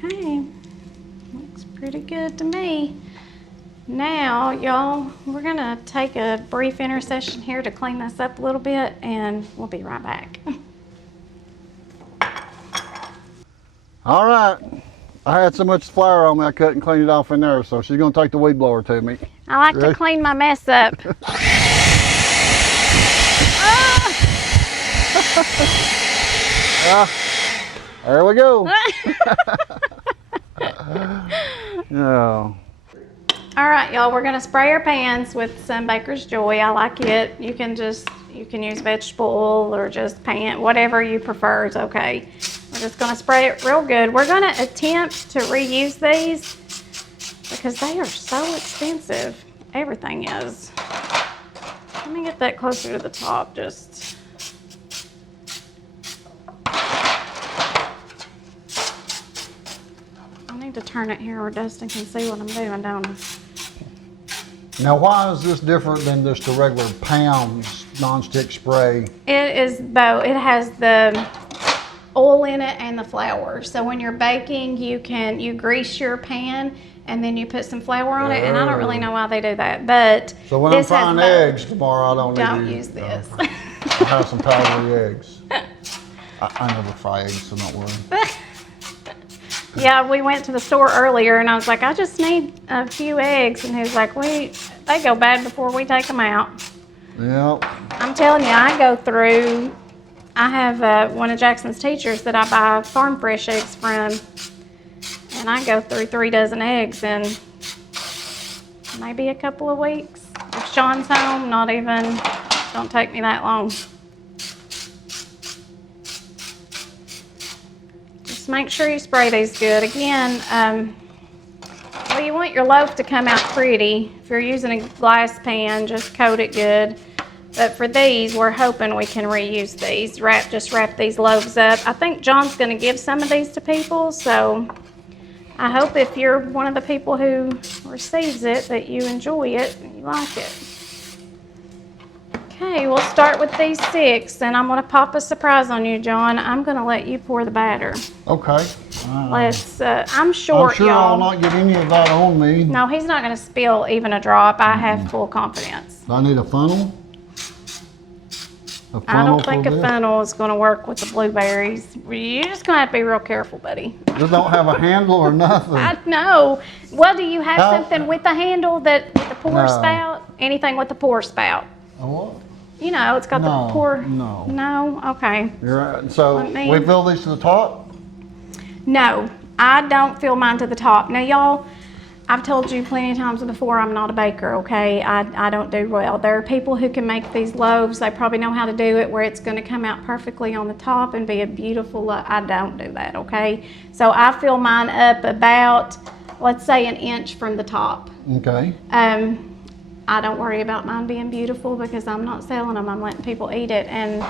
Okay, looks pretty good to me. Now, y'all, we're gonna take a brief intercession here to clean this up a little bit, and we'll be right back. All right. I had so much flour on me I couldn't clean it off in there, so she's gonna take the weed blower to me. I like to clean my mess up. There we go. Yeah. All right, y'all, we're gonna spray our pans with some Baker's Joy. I like it. You can use vegetable oil or just pan, whatever you prefer is okay. We're just gonna spray it real good. We're gonna attempt to reuse these because they are so expensive. Everything is. Let me get that closer to the top, just. I need to turn it here where Dustin can see what I'm doing, don't I? Now, why is this different than just a regular pound nonstick spray? It is both. It has the oil in it and the flour. So when you're baking, you grease your pan and then you put some flour on it. And I don't really know why they do that, but So when I'm frying eggs tomorrow, I don't need to use this. I'll have some powdery eggs. I never fry eggs, so don't worry. Yeah, we went to the store earlier and I was like, I just need a few eggs. And he was like, they go bad before we take them out. Yep. I'm telling you, I have one of Jackson's teachers that I buy farm fresh eggs from. And I go through 3 dozen eggs in maybe a couple of weeks. If Sean's home, don't take me that long. Just make sure you spray these good. Again, well, you want your loaf to come out pretty. If you're using a glass pan, just coat it good. But for these, we're hoping we can reuse these. Just wrap these loaves up. I think John's going to give some of these to people, so I hope if you're one of the people who receives it that you enjoy it and you like it. Okay, we'll start with these 6, and I'm going to pop a surprise on you, John. I'm going to let you pour the batter. Okay. I'm short, I'm sure y'all. I'll not get any of that on me. No, he's not going to spill even a drop. I have full confidence. Do I need a funnel? I don't think a funnel is going to work with the blueberries. You're just going to have to be real careful, buddy. Just don't have a handle or nothing. I know. Well, do you have something with the handle with the pour spout? Anything with the pour spout? A what? You know, it's got the pour. No. No? Okay. You're right. So we fill these to the top? No, I don't fill mine to the top. Now, y'all, I've told you plenty of times before, I'm not a baker, okay? I don't do well. There are people who can make these loaves. They probably know how to do it where it's going to come out perfectly on the top and be a beautiful loaf. I don't do that, okay? So I fill mine up about, let's say, 1 inch from the top. Okay. I don't worry about mine being beautiful because I'm not selling them. I'm letting people eat it. And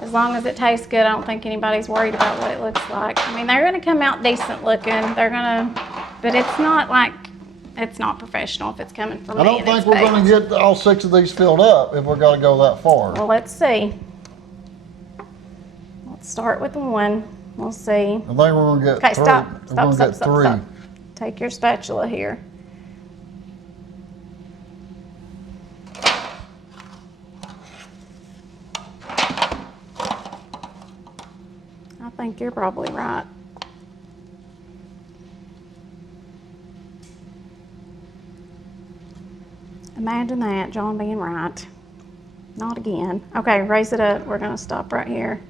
as long as it tastes good, I don't think anybody's worried about what it looks like. I mean, they're going to come out decent looking. But it's not professional if it's coming from me. I don't think we're going to get all 6 of these filled up if we're going to go that far. Well, let's see. Let's start with 1. We'll see. I think we're going to get 3. Okay, stop. We're going to get 3. Stop. Take your spatula here. I think you're probably right. Imagine that, John being right. Not again. Okay, raise it up. We're gonna stop right here.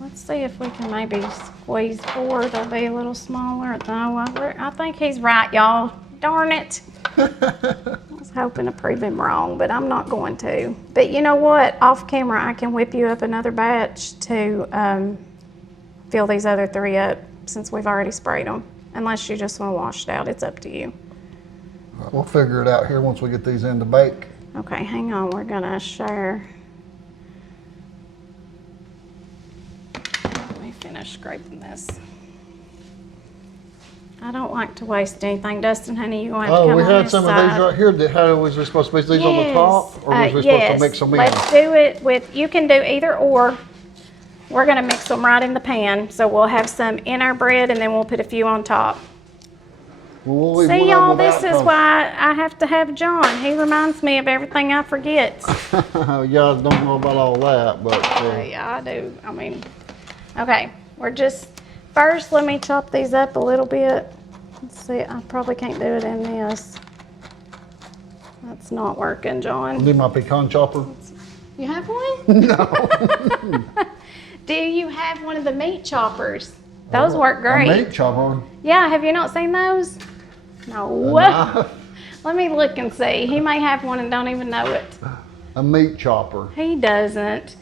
Let's see if we can maybe squeeze 4. They'll be a little smaller. No, I think he's right, y'all. Darn it. I was hoping to prove him wrong, but I'm not going to. But you know what? Off camera, I can whip you up another batch to fill these other 3 up since we've already sprayed them. Unless you just want to wash it out, it's up to you. We'll figure it out here once we get these in to bake. Okay, hang on. We're gonna share. Let me finish scraping this. I don't like to waste anything. Dustin, honey, you want to come on Oh, we had this some side. of these right here. How was we supposed to mix these on the top? Or was we yes. supposed to mix them in? Let's do it with, you can do either or. We're gonna mix them right in the pan. So we'll have some in our bread and then we'll put a few on top. Well, we'll leave See, one y'all, of them this without is them. why I have to have John. He reminds me of everything I forget. Y'all don't know about all that, but Yeah, I do. I mean, okay, we're just, first let me chop these up a little bit. Let's see, I probably can't do it in this. That's not working, I John. need my pecan chopper. You have one? No. Do you have one of the meat choppers? Those work great. A meat chopper. Yeah, have you not seen those? No. Knife. Let me look and see. He may have one and don't even know it. A meat chopper. He doesn't.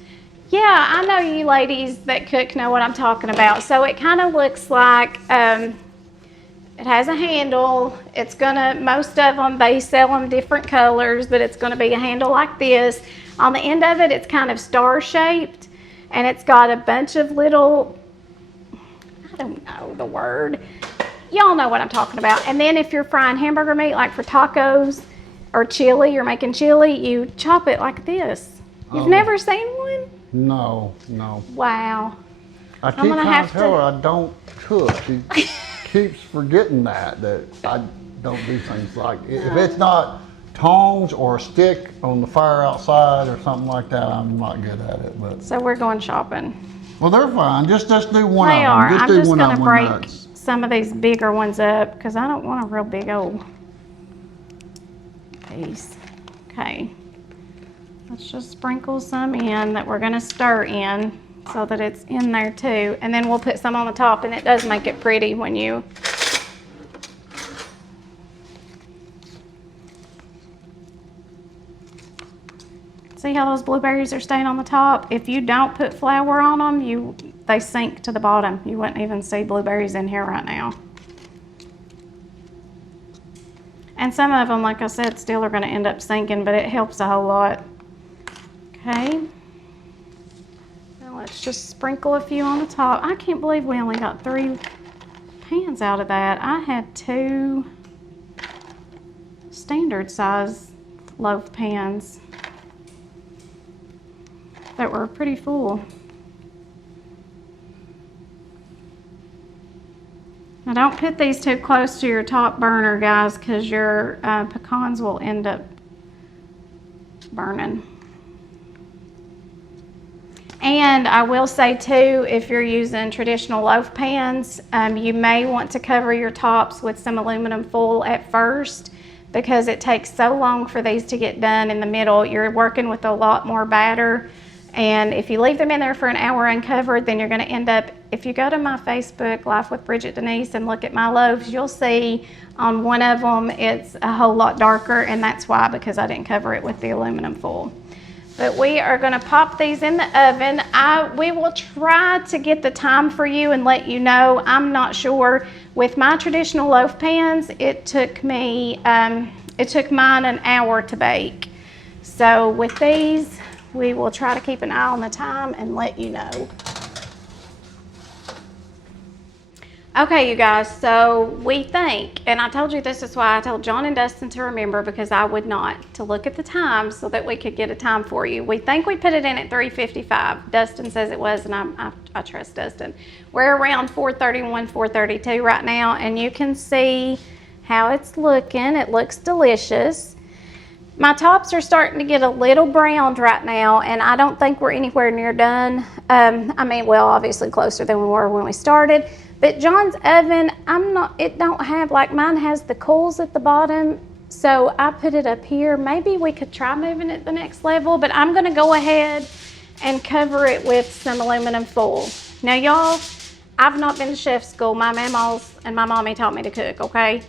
Yeah, I know you ladies that cook know what I'm talking about. So it kind of looks like, it has a handle. It's gonna, most of them, they sell them different colors, but it's gonna be a handle like this. On the end of it, it's kind of star shaped and it's got a bunch of little, I don't know the word. Y'all know what I'm talking about. And then if you're frying hamburger meat, like for tacos or chili, you're making chili, you chop it like this. You've never seen one? No. Wow. I keep gonna trying have to tell to- her I don't cook. She keeps forgetting that I don't do things like if it's not tongs or a stick on the fire outside or something like that, I'm not good at it. But So we're going shopping. well, they're fine. Just do one They of are. them. I'm do just one gonna of them break nuts. some of these bigger ones up because I don't want a real big old piece. Okay. Let's just sprinkle some in that we're gonna stir in so that it's in there too. And then we'll put some on the top and it does make it pretty when you see how those blueberries are staying on the top? If you don't put flour on them, they sink to the bottom. You wouldn't even see blueberries in here right now. And some of them, like I said, still are gonna end up sinking, but it helps a whole lot. Okay. Now let's just sprinkle a few on the top. I can't believe we only got 3 pans out of that. I had 2 standard size loaf pans that were pretty full. Now don't put these too close to your top burner, guys, because your pecans will end up burning. And I will say too, if you're using traditional loaf pans, you may want to cover your tops with some aluminum foil at first because it takes so long for these to get done in the middle. You're working with a lot more batter. And if you leave them in there for an hour uncovered, then you're gonna end up, if you go to my Facebook, Life with Bridget Denise, and look at my loaves, you'll see on one of them, it's a whole lot darker, and that's why, because I didn't cover it with the aluminum foil. But we are gonna pop these in the oven. We will try to get the time for you and let you know. I'm not sure. With my traditional loaf pans, it took mine an hour to bake. So with these, we will try to keep an eye on the time and let you know. Okay, you guys, so we think, and I told you this is why I told John and Dustin to remember because I would not, to look at the time so that we could get a time for you. We think we put it in at 3:55. Dustin says it was, and I trust Dustin. We're around 4:31, 4:32 right now, and you can see how it's looking. It looks delicious. My tops are starting to get a little browned right now, and I don't think we're anywhere near done. I mean, well, obviously closer than we were when we started. But John's oven, it don't have, like mine has the coals at the bottom, So I put it up here. Maybe we could try moving it the next level, but I'm gonna go ahead and cover it with some aluminum foil. Now y'all, I've not been to chef school. My mama's and my mommy taught me to cook, okay?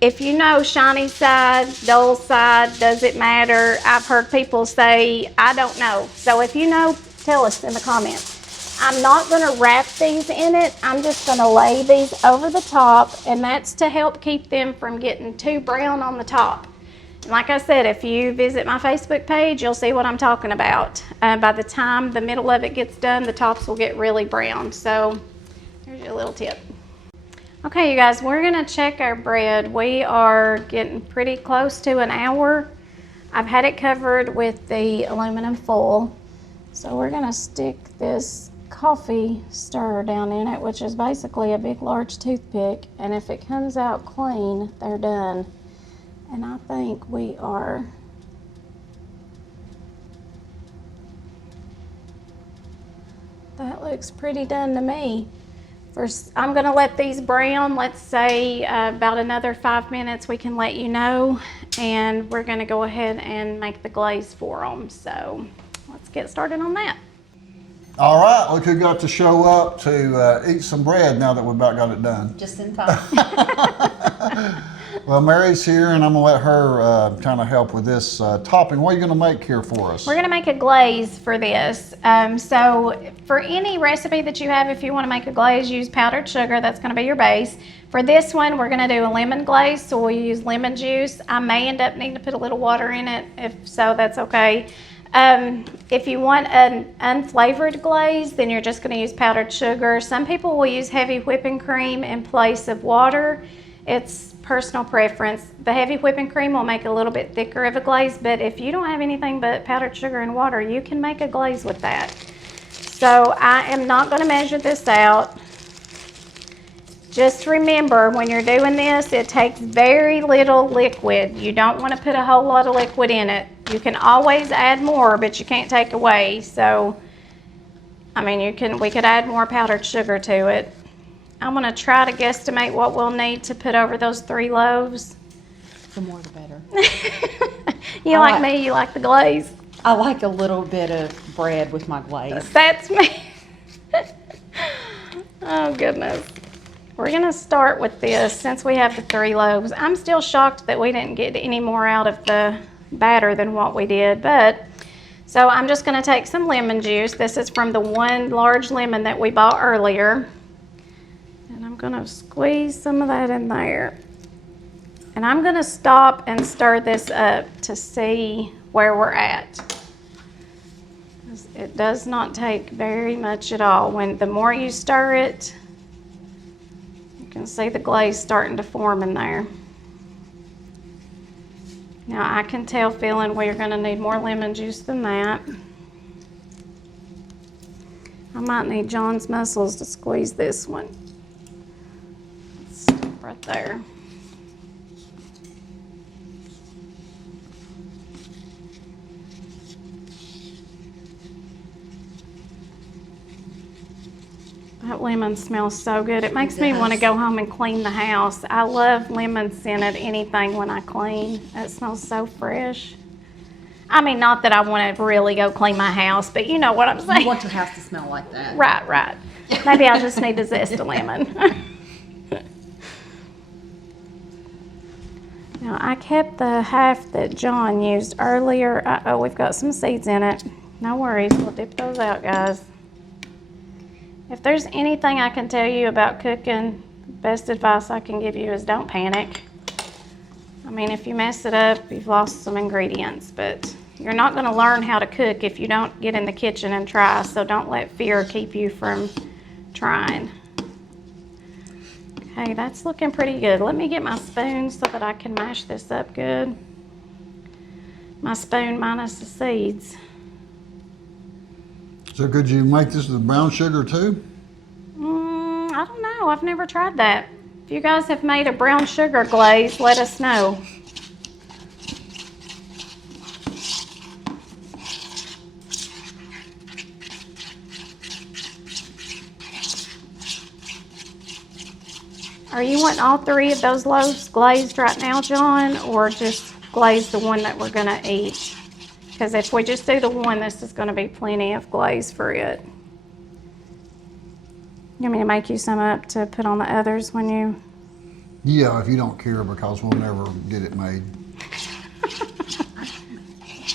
If you know shiny side, dull side, does it matter? I've heard people say, I don't know. So if you know, tell us in the comments. I'm not gonna wrap these in it. I'm just gonna lay these over the top, and that's to help keep them from getting too brown on the top. And like I said, if you visit my Facebook page, you'll see what I'm talking about. By the time the middle of it gets done, the tops will get really brown. So here's your little tip. Okay, you guys, we're gonna check our bread. We are getting pretty close to an hour. I've had it covered with the aluminum foil. So we're gonna stick this coffee stirrer down in it, which is basically a big large toothpick, and if it comes out clean, they're done. And I think we are that looks pretty done to me. First, I'm gonna let these brown, let's say about another 5 minutes, we can let you know, and we're gonna go ahead and make the glaze for them. So let's get started on that. All right, look who got to show up to eat some bread now that we about got it done. Just in time. Well, Mary's here, and I'm gonna let her kind of help with this topping. What are you gonna make here for us? We're gonna make a glaze for this. So for any recipe that you have, if you wanna make a glaze, use powdered sugar. That's gonna be your base. For this one, we're gonna do a lemon glaze, so we'll use lemon juice. I may end up needing to put a little water in it. If so, that's okay. If you want an unflavored glaze, then you're just gonna use powdered sugar. Some people will use heavy whipping cream in place of water. It's personal preference. The heavy whipping cream will make a little bit thicker of a glaze, but if you don't have anything but powdered sugar and water, you can make a glaze with that. So I am not gonna measure this out. Just remember, when you're doing this, it takes very little liquid. You don't want to put a whole lot of liquid in it. You can always add more, but you can't take away. So, I mean, we could add more powdered sugar to it. I'm going to try to guesstimate what we'll need to put over those 3 loaves. The more the better. You like me, you like the glaze. I like a little bit of bread with my glaze. That's me. Oh, goodness. We're gonna start with this since we have the 3 loaves. I'm still shocked that we didn't get any more out of the batter than what we did, but so I'm just gonna take some lemon juice. This is from the 1 large lemon that we bought earlier. And I'm gonna squeeze some of that in there. And I'm gonna stop and stir this up to see where we're at. It does not take very much at all. The more you stir it, you can see the glaze starting to form in there. Now I can tell feeling we're going to need more lemon juice than that. I might need John's muscles to squeeze this one. Stop right there. That lemon smells so good. It makes me want to go home and clean the house. I love lemon scented anything when I clean. It smells so fresh. I mean, not that I want to really go clean my house, but you know what I'm saying. You want your house to smell like that. Right. Maybe I just need to zest a lemon. Now, I kept the half that John used earlier. Uh-oh, we've got some seeds in it. No worries, we'll dip those out, guys. If there's anything I can tell you about cooking, the best advice I can give you is don't panic. I mean, if you mess it up, you've lost some ingredients, but you're not going to learn how to cook if you don't get in the kitchen and try, so don't let fear keep you from trying. Okay, that's looking pretty good. Let me get my spoon so that I can mash this up good. My spoon minus the seeds. So could you make this with brown sugar too? I don't know. I've never tried that. If you guys have made a brown sugar glaze, let us know. Are you wanting all 3 of those loaves glazed right now, John, or just glaze the one that we're gonna eat. Because if we just do the one, this is gonna be plenty of glaze for it. You want me to make you some up to put on the others when you? Yeah, if you don't care, because we'll never get it made.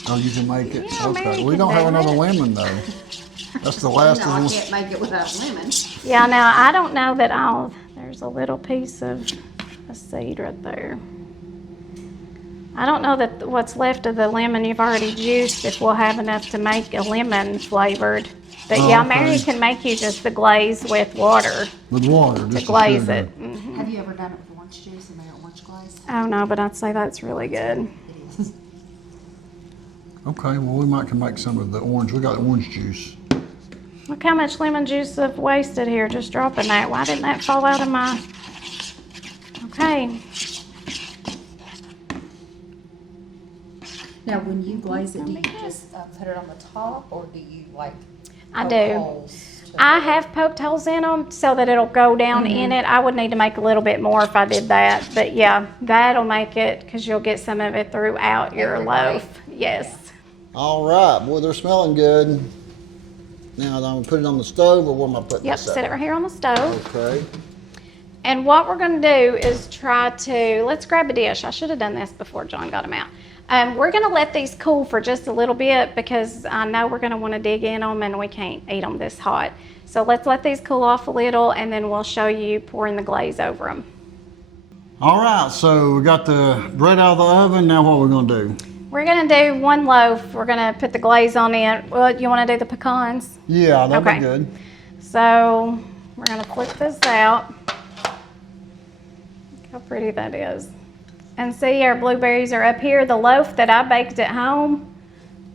Oh, you can make it? Yeah, Mary Okay. We can don't have do another it. lemon though. That's the last No, I one. can't make it without lemon. Yeah, now I don't know that there's a little piece of a seed right there. I don't know that what's left of the lemon you've already juiced, if we'll have enough to make a lemon flavored. But Oh, yeah, okay. Mary can make you just the glaze with water With water, to just glaze sugar. it. Mhm. Have you ever done it with orange juice and made orange glaze? Oh no, but I'd say that's really good. It is. Okay, well, we might can make some of the orange. We got orange juice. Look how much lemon juice I've wasted here just dropping that. Why didn't that fall out of my... Okay. Now, when you glaze it, do you just put it on the top, or do you like I poke do. holes to I it? have poked holes in them so that it'll go down in it. I would need to make a little bit more if I did that. But yeah, that'll make it, because you'll get some of it throughout your Every loaf. bite. Yes. All right, boy, they're smelling good. Now, I'm gonna put it on the stove, or where am I putting Yep, this at? set it right here on the stove. Okay. And what we're going to do is try to, let's grab a dish. I should have done this before John got them out. We're going to let these cool for just a little bit, because I know we're going to want to dig in them and we can't eat them this hot. So let's let these cool off a little, and then we'll show you pouring the glaze over them. All right, so we got the bread out of the oven. Now what we're gonna do? We're going to do one loaf. We're going to put the glaze on it. Well, you want to do the pecans? Yeah, that'll Okay. be good. So we're going to flip this out. Look how pretty that is. And see, our blueberries are up here. The loaf that I baked at home,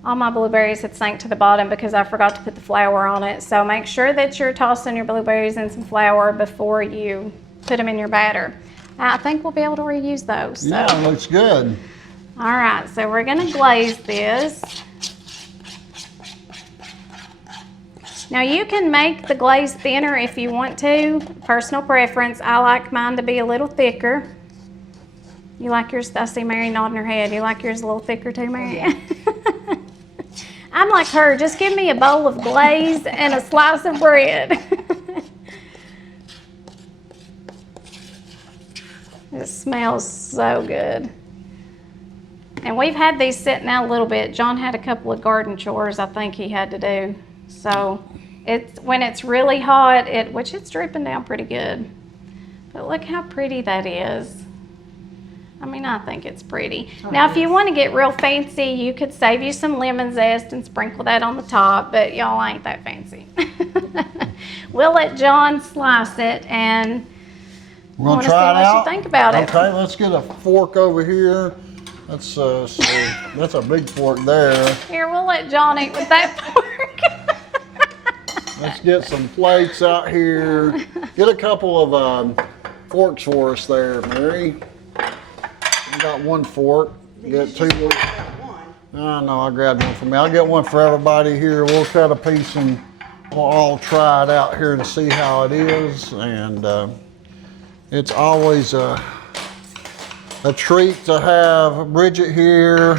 all my blueberries had sank to the bottom because I forgot to put the flour on it. So make sure that you're tossing your blueberries in some flour before you put them in your batter. I think we'll be able to reuse those. So. Yeah, it looks good. All right, so we're gonna glaze this. Now you can make the glaze thinner if you want to, personal preference. I like mine to be a little thicker. You like yours, I see Mary nodding her head. You like yours a little thicker too, Mary? I'm like her, just give me a bowl of glaze and a slice of bread. It smells so good. And we've had these sitting out a little bit. John had a couple of garden chores I think he had to do. So when it's really hot, which it's dripping down pretty good. But look how pretty that is. I mean, I think it's pretty. Now, if you want to get real fancy, you could save you some lemon zest and sprinkle that on the top, but y'all ain't that fancy. We'll let John slice it, and We're gonna I try it wanna see out. what you think about it. Okay, let's get a fork over here. That's that's a big fork there. Here, we'll let John eat with that fork. Let's get some plates out here. Get a couple of forks for us there, Mary. I got one fork. Get two. Oh no, I grabbed one for me. I'll get one for everybody here. We'll cut a piece and we'll all try it out here and see how it is. And it's always a treat to have Bridget here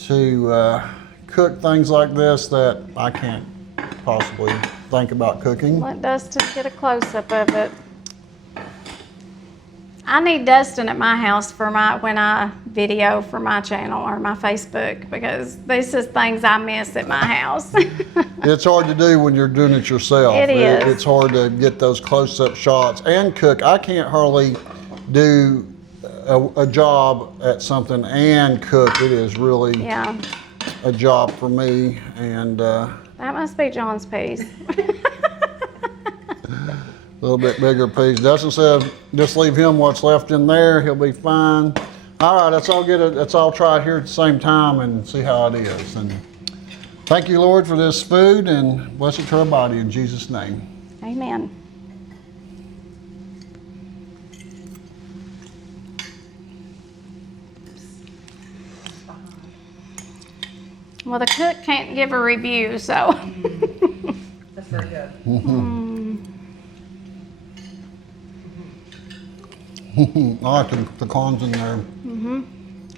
to cook things like this that I can't possibly think about cooking. Let Dustin get a close-up of it. I need Dustin at my house for when I video for my channel or my Facebook, because this is things I miss at my house. It's hard to do when you're doing it yourself. It is. It's hard to get those close-up shots and cook. I can't hardly do a job at something and cook. It is really Yeah, a job for me. And that must be John's piece. a little bit bigger piece. Dustin said, just leave him what's left in there. He'll be fine. All right, let's all try it here at the same time and see how it is. And thank you, Lord, for this food, and bless it to our body in Jesus' name. Amen. Well, the cook can't give a review, so. That's very good. I like the pecans in there.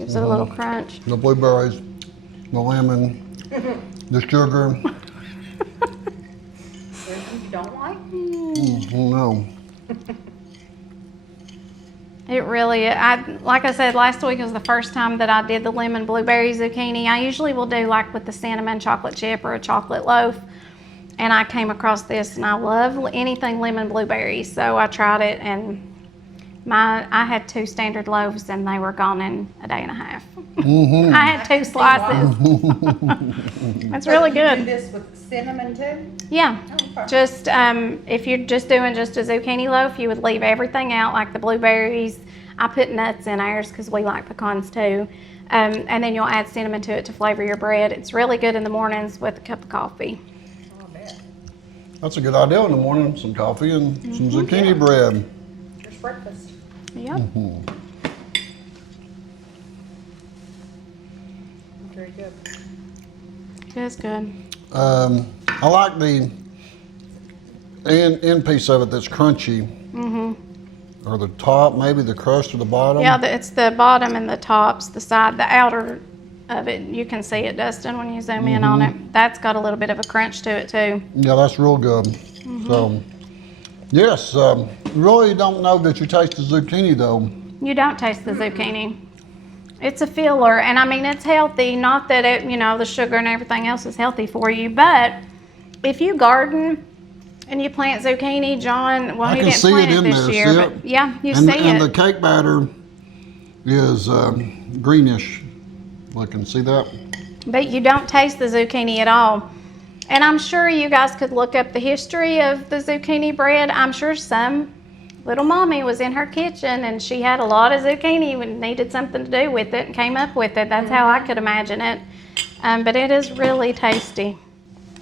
Gives it a little crunch. The blueberries, the lemon, the sugar. You don't like? No. It really, like I said, last week was the first time that I did the lemon blueberry zucchini. I usually will do like with the cinnamon chocolate chip or a chocolate loaf. And I came across this, and I love anything lemon blueberry. So I tried it, and I had 2 standard loaves, and they were gone in a day and a half. I had 2 slices. It's really Do good. this with cinnamon too? Yeah. Okay. Just if you're just doing just a zucchini loaf, you would leave everything out, like the blueberries. I put nuts in ours because we like pecans too. And then you'll add cinnamon to it to flavor your bread. It's really good in the mornings with a cup of coffee. Oh, I bet. That's a good idea in the morning. Some coffee and some zucchini bread. There's breakfast. Yep. Very good. It is good. I like the end piece of it that's crunchy. Or the top, maybe the crust or the bottom. Yeah, it's the bottom and the tops, the side, the outer of it. You can see it, Dustin, when you zoom in on it. That's got a little bit of a crunch to it too. Yeah, that's real good. So, yes, really don't know that you taste the zucchini though. You don't taste the zucchini. It's a filler, and I mean, it's healthy. Not that it, the sugar and everything else is healthy for you, but if you garden and you plant zucchini, John, well, I he can didn't see plant it it in this there, year, see but it? yeah, you And, see and it. the cake batter is greenish looking. See that? But you don't taste the zucchini at all. And I'm sure you guys could look up the history of the zucchini bread. I'm sure some little mommy was in her kitchen and she had a lot of zucchini and needed something to do with it and came up with it. That's how I could imagine it. But it is really tasty.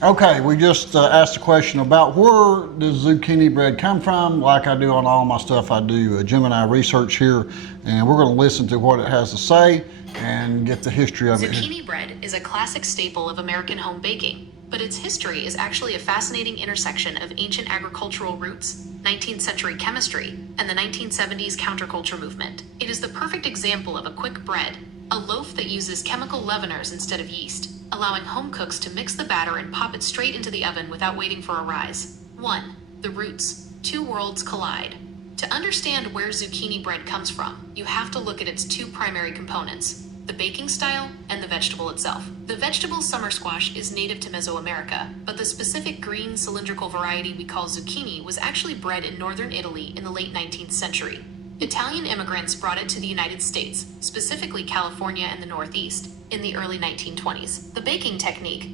Okay, we just asked a question about where does zucchini bread come from. Like I do on all my stuff, I do Gemini research here, and we're going to listen to what it has to say and get the history of it. Zucchini bread is a classic staple of American home baking, but its history is actually a fascinating intersection of ancient agricultural roots, 19th century chemistry, and the 1970s counterculture movement. It is the perfect example of a quick bread, a loaf that uses chemical leaveners instead of yeast, allowing home cooks to mix the batter and pop it straight into the oven without waiting for a rise. 1. The roots. 2 worlds collide. To understand where zucchini bread comes from, you have to look at its 2 primary components: the baking style and the vegetable itself. The vegetable summer squash is native to Mesoamerica, but the specific green cylindrical variety we call zucchini was actually bred in northern Italy in the late 19th century. Italian immigrants brought it to the United States, specifically California and the Northeast, in the early 1920s. The baking technique.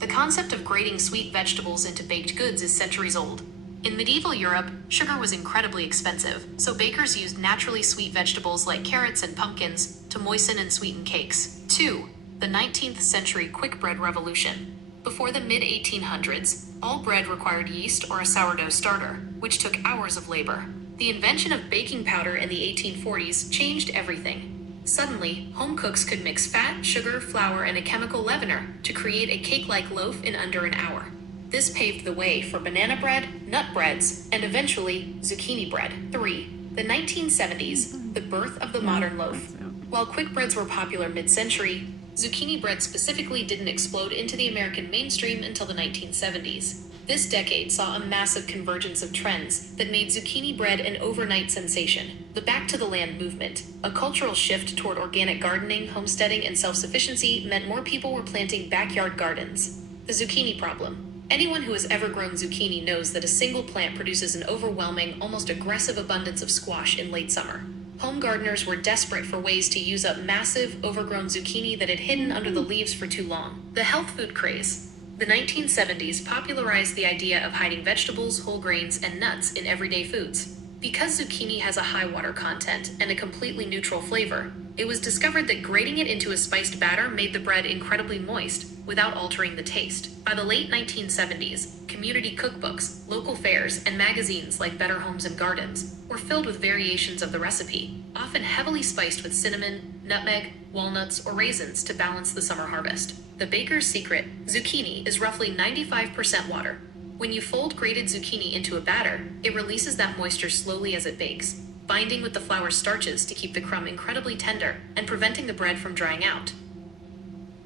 The concept of grating sweet vegetables into baked goods is centuries old. In medieval Europe, sugar was incredibly expensive, so bakers used naturally sweet vegetables like carrots and pumpkins to moisten and sweeten cakes. 2. The 19th century quick bread revolution. Before the mid-1800s, all bread required yeast or a sourdough starter, which took hours of labor. The invention of baking powder in the 1840s changed everything. Suddenly, home cooks could mix fat, sugar, flour, and a chemical leavener to create a cake-like loaf in under an hour. This paved the way for banana bread, nut breads, and eventually zucchini bread. 3. The 1970s, the birth of the modern loaf. While quick breads were popular mid-century, zucchini bread specifically didn't explode into the American mainstream until the 1970s. This decade saw a massive convergence of trends that made zucchini bread an overnight sensation. The Back to the Land movement, a cultural shift toward organic gardening, homesteading, and self-sufficiency, meant more people were planting backyard gardens. The zucchini problem. Anyone who has ever grown zucchini knows that a single plant produces an overwhelming, almost aggressive abundance of squash in late summer. Home gardeners were desperate for ways to use up massive, overgrown zucchini that had hidden under the leaves for too long. The health food craze. The 1970s popularized the idea of hiding vegetables, whole grains, and nuts in everyday foods. Because zucchini has a high water content and a completely neutral flavor, it was discovered that grating it into a spiced batter made the bread incredibly moist without altering the taste. By the late 1970s, community cookbooks, local fairs, and magazines like Better Homes and Gardens were filled with variations of the recipe, often heavily spiced with cinnamon, nutmeg, walnuts, or raisins to balance the summer harvest. The baker's secret: zucchini is roughly 95% water. When you fold grated zucchini into a batter, it releases that moisture slowly as it bakes. binding with the flour starches to keep the crumb incredibly tender and preventing the bread from drying out.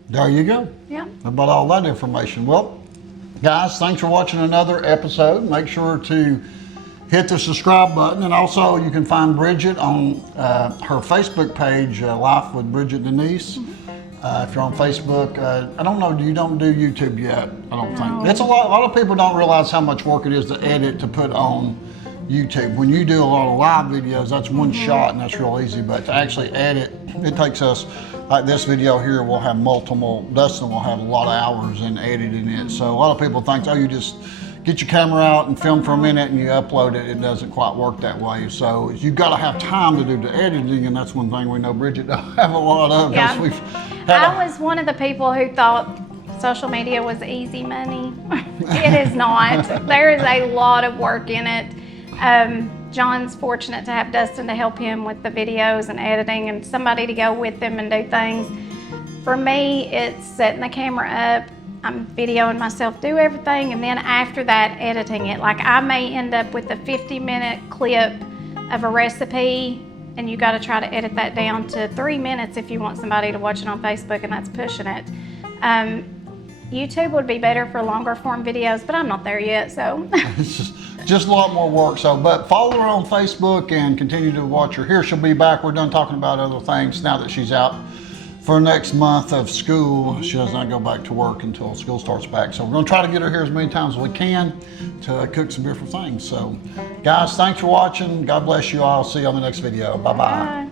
There you go. Yeah. About all that information. Well, guys, thanks for watching another episode. Make sure to hit the subscribe button, and also you can find Bridget on her Facebook page, Life with Bridget Denise. If you're on Facebook, I don't know, you don't do YouTube yet, I don't think. It's a lot of people don't realize how much work it is to edit, to put on YouTube. When you do a lot of live videos, that's one shot and that's real easy, but to actually edit, it takes us, like this video here, we'll have multiple, Dustin will have a lot of hours in editing it. So a lot of people think, oh, you just get your camera out and film for a minute and you upload it. It doesn't quite work that way. So you've got to have time to do the editing, and that's one thing we know Bridget don't have a lot of. Yeah. I was one of the people who thought social media was easy money. It is not. There is a lot of work in it. John's fortunate to have Dustin to help him with the videos and editing, and somebody to go with him and do things. For me, it's setting the camera up, I'm videoing myself do everything, and then after that, editing it. Like, I may end up with a 50-minute clip of a recipe, and you got to try to edit that down to 3 minutes if you want somebody to watch it on Facebook, and that's pushing it. YouTube would be better for longer form videos, but I'm not there yet, so. It's just a lot more work. So, but follow her on Facebook and continue to watch her here. She'll be back. We're done talking about other things now that she's out for next month of school. She does not go back to work until school starts back. So we're gonna try to get her here as many times as we can to cook some different things. So guys, thanks for watching. God bless you all. See you on the next video. Bye-bye. Bye.